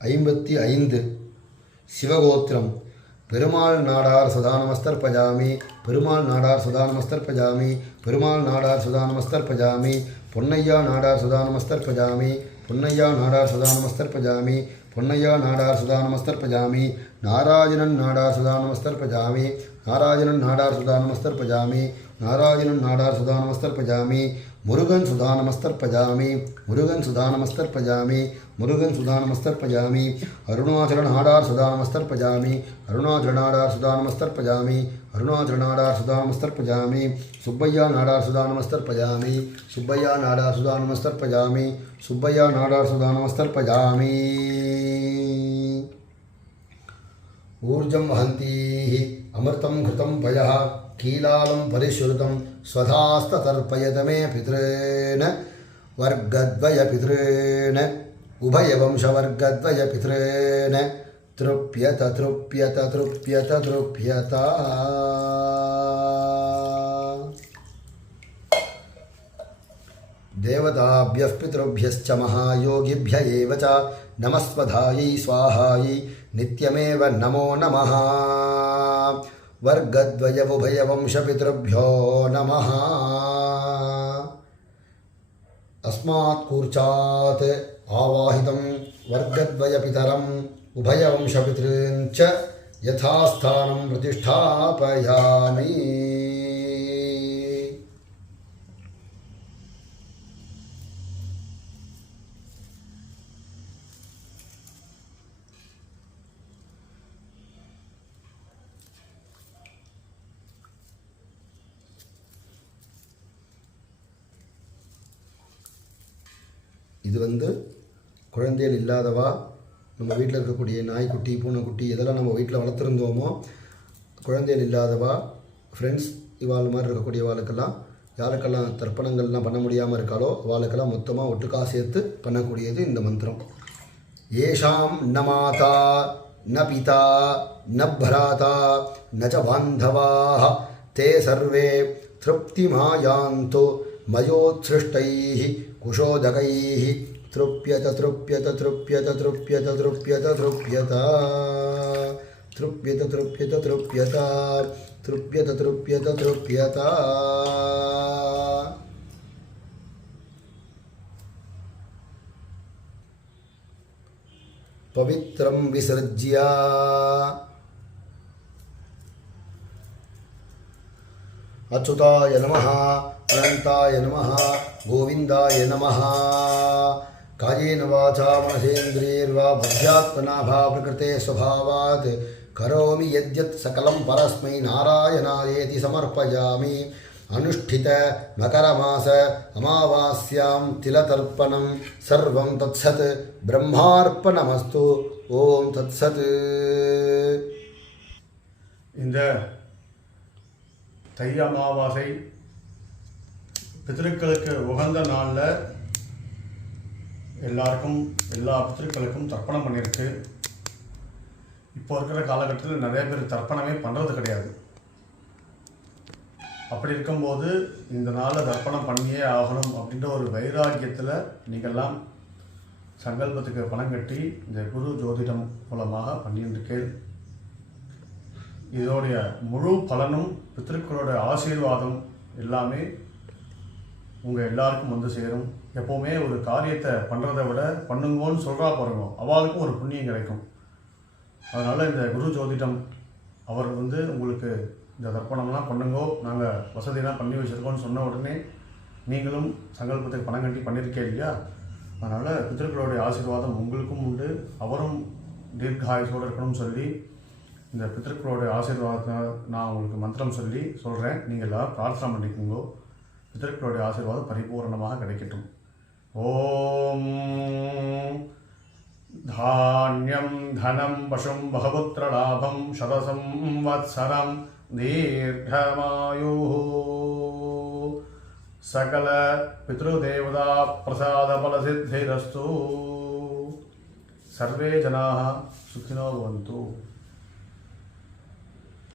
55 शिवगोत्रं பெருமாள் நாடார் சுதா நமஸ்தர்பயாமி பெருமாள் நாடார் சுதா நமஸ்தர்பயாமி பெருமாள் நாடார் சுதா நமஸ்தர்பயாமி பொன்னையா நாடார் சுதா நமஸ்தர்பயாமி பொன்னையா நாடார் சுதா நமஸ்தர்பயாமி பொன்னையா நாடார் சுதா நமஸ்தர்பயாமி நாராயணன் நாடார் சுதா நமஸ்தர்பயாமி நாராயணன் நாடார் சுதா நமஸ்தர்பயாமி நாராயணன் நாடார் சுதா நமஸ்தர்பயாமி முருகன் சுதா நமஸ்தர்பயாமி முருகன் சுதா நமஸ்தர்பயாமி முருகன் சுதா நமஸ்தர்பயாமி அருணாச்சல நாடார் சுதா நமஸ்தர்பயாமி அருணாச்சல நாடார் சுதா நமஸ்தர்பயாமி அருணாச்சல நாடார் சுதா நமஸ்தர்பயாமி சுப்பையா நாடார் சுதா நமஸ்தர்பயாமி சுப்பையா நாடார் சுதா நமஸ்தர்பயாமி சுப்பையா நாடார் சுதா நமஸ்தர்பயாமி ऊर्जं वहन्तीः अमृतं घृतं पयः कीलालं परिश्रुतं स्वधास्ततर्पयत मे पितॄन् वर्गद्वयपितॄन् उभयवंशवर्गद्वयपितॄन् तृप्यत तृप्यत तृप्यत तृप्यत देवताभ्यः पितृभ्यश्च महायोगिभ्य एव च नमस्वधायै स्वाहायै नित्यमेव नमो नमः वर्गद्वयवुभयवंशपितृभ्यो नमः अस्मात् कूर्चात् आवाहितं वर्गद्वयपितरम् उभयवंशपितॄन् च यथास्थानं प्रतिष्ठापयामि இது குழந்தைகள் இல்லாதவா, நம்ம வீட்டில் இருக்கக்கூடிய நாய்க்குட்டி, பூனைக்குட்டி எதெல்லாம் நம்ம வீட்டில் வளர்த்துருந்தோமோ, குழந்தைகள் இல்லாதவா, ஃப்ரெண்ட்ஸ் இவாள் மாதிரி இருக்கக்கூடிய வாழ்க்கெல்லாம் யாருக்கெல்லாம் தர்ப்பணங்கள்லாம் பண்ண முடியாமல் இருக்காளோ அவளுக்கெல்லாம் மொத்தமாக ஒட்டுக்கா சேர்த்து பண்ணக்கூடியது இந்த மந்திரம். ஏஷாம் ந மாதா ந பிதா ந பராதா ந ச பாந்தவாः தே சர்வே திருப்திமாயாந்து மயோத்ஸ்ருஷ்டைः குஷோதகைः திருப்யத திருப்யத திருப்யத திருப்யத திருப்யத திருப்யத திருப்யத திருப்யத திருப்யத திருப்யத திருப்யத திருப்யத. பவித்ரம் விசர்ஜ்ய அச்சுதாய நமः அனந்தாய நமः கோவிந்தாய நமः. காயேன வாசா மனசேந்திரியைர்வா புத்யாத்மனா வா பிரகிருதே ஸ்வபாவாத் கரோமி யத்யத் சகலம் பரஸ்மை நாராயணாயேதி சமர்ப்பயாமி. அனுஷ்டித மகரமாச அமாவாஸ்யாம் திலதர்ப்பணம் சர்வம் தத்சத் பிரம்மார்ப்பணமஸ்து. ஓம் தத்சத். இந்த தை அமாவாசை பித்ருக்களுக்கு உகந்த நாளில் எல்லாருக்கும் எல்லா பித்ருக்களுக்கும் தர்ப்பணம் பண்ணியிருக்கு. இப்போ இருக்கிற காலகட்டத்தில் நிறைய பேர் தர்ப்பணமே பண்ணுறது கிடையாது. அப்படி இருக்கும்போது இந்த நாளில் தர்ப்பணம் பண்ணியே ஆகணும் அப்படின்ற ஒரு வைராக்கியத்தில் நீங்கள்லாம் சங்கல்பத்துக்கு பணம் கட்டி இந்த குரு ஜோதிடம் மூலமாக பண்ணிட்டுருக்கேன். இதோடைய முழு பலனும் பித்ருக்களோட ஆசீர்வாதம் எல்லாமே உங்கள் எல்லாருக்கும் வந்து சேரும். எப்போவுமே ஒரு காரியத்தை பண்ணுறதை விட பண்ணுங்கன்னு சொல்கிறா பாருங்க, அவளுக்கும் ஒரு புண்ணியம் கிடைக்கும். அதனால் இந்த குரு ஜோதிடம் அவர் உங்களுக்கு இந்த தர்ப்பணம்லாம் பண்ணுங்கோ, நாங்கள் வசதியெல்லாம் பண்ணி வச்சுருக்கோன்னு சொன்ன உடனே நீங்களும் சங்கல்பத்துக்கு பணம் கட்டி பண்ணியிருக்கே இல்லையா? அதனால் பித்ருக்களுடைய ஆசீர்வாதம் உங்களுக்கும் உண்டு. அவரும் தீர்காயுசோடு இருக்கணும்னு சொல்லி இந்த பித்ருக்களுடைய ஆசீர்வாதத்தை நான் உங்களுக்கு மந்திரம் சொல்லி சொல்கிறேன். நீங்கள் எல்லோரும் பிரார்த்தனை பண்ணிக்கோங்கோ. பித்ருக்களுடைய ஆசீர்வாதம் பரிபூர்ணமாக கிடைக்கட்டும். ஓம் தானியம் தனம் பசும் பகபுத்திரலாபம் சதசம்வத்சரம் தீர்க்கமாயு சகல பித்ருதேவதா பிரசாத பலசித்திரஸ்து. சர்வே ஜனாः சுகினோ பவந்து.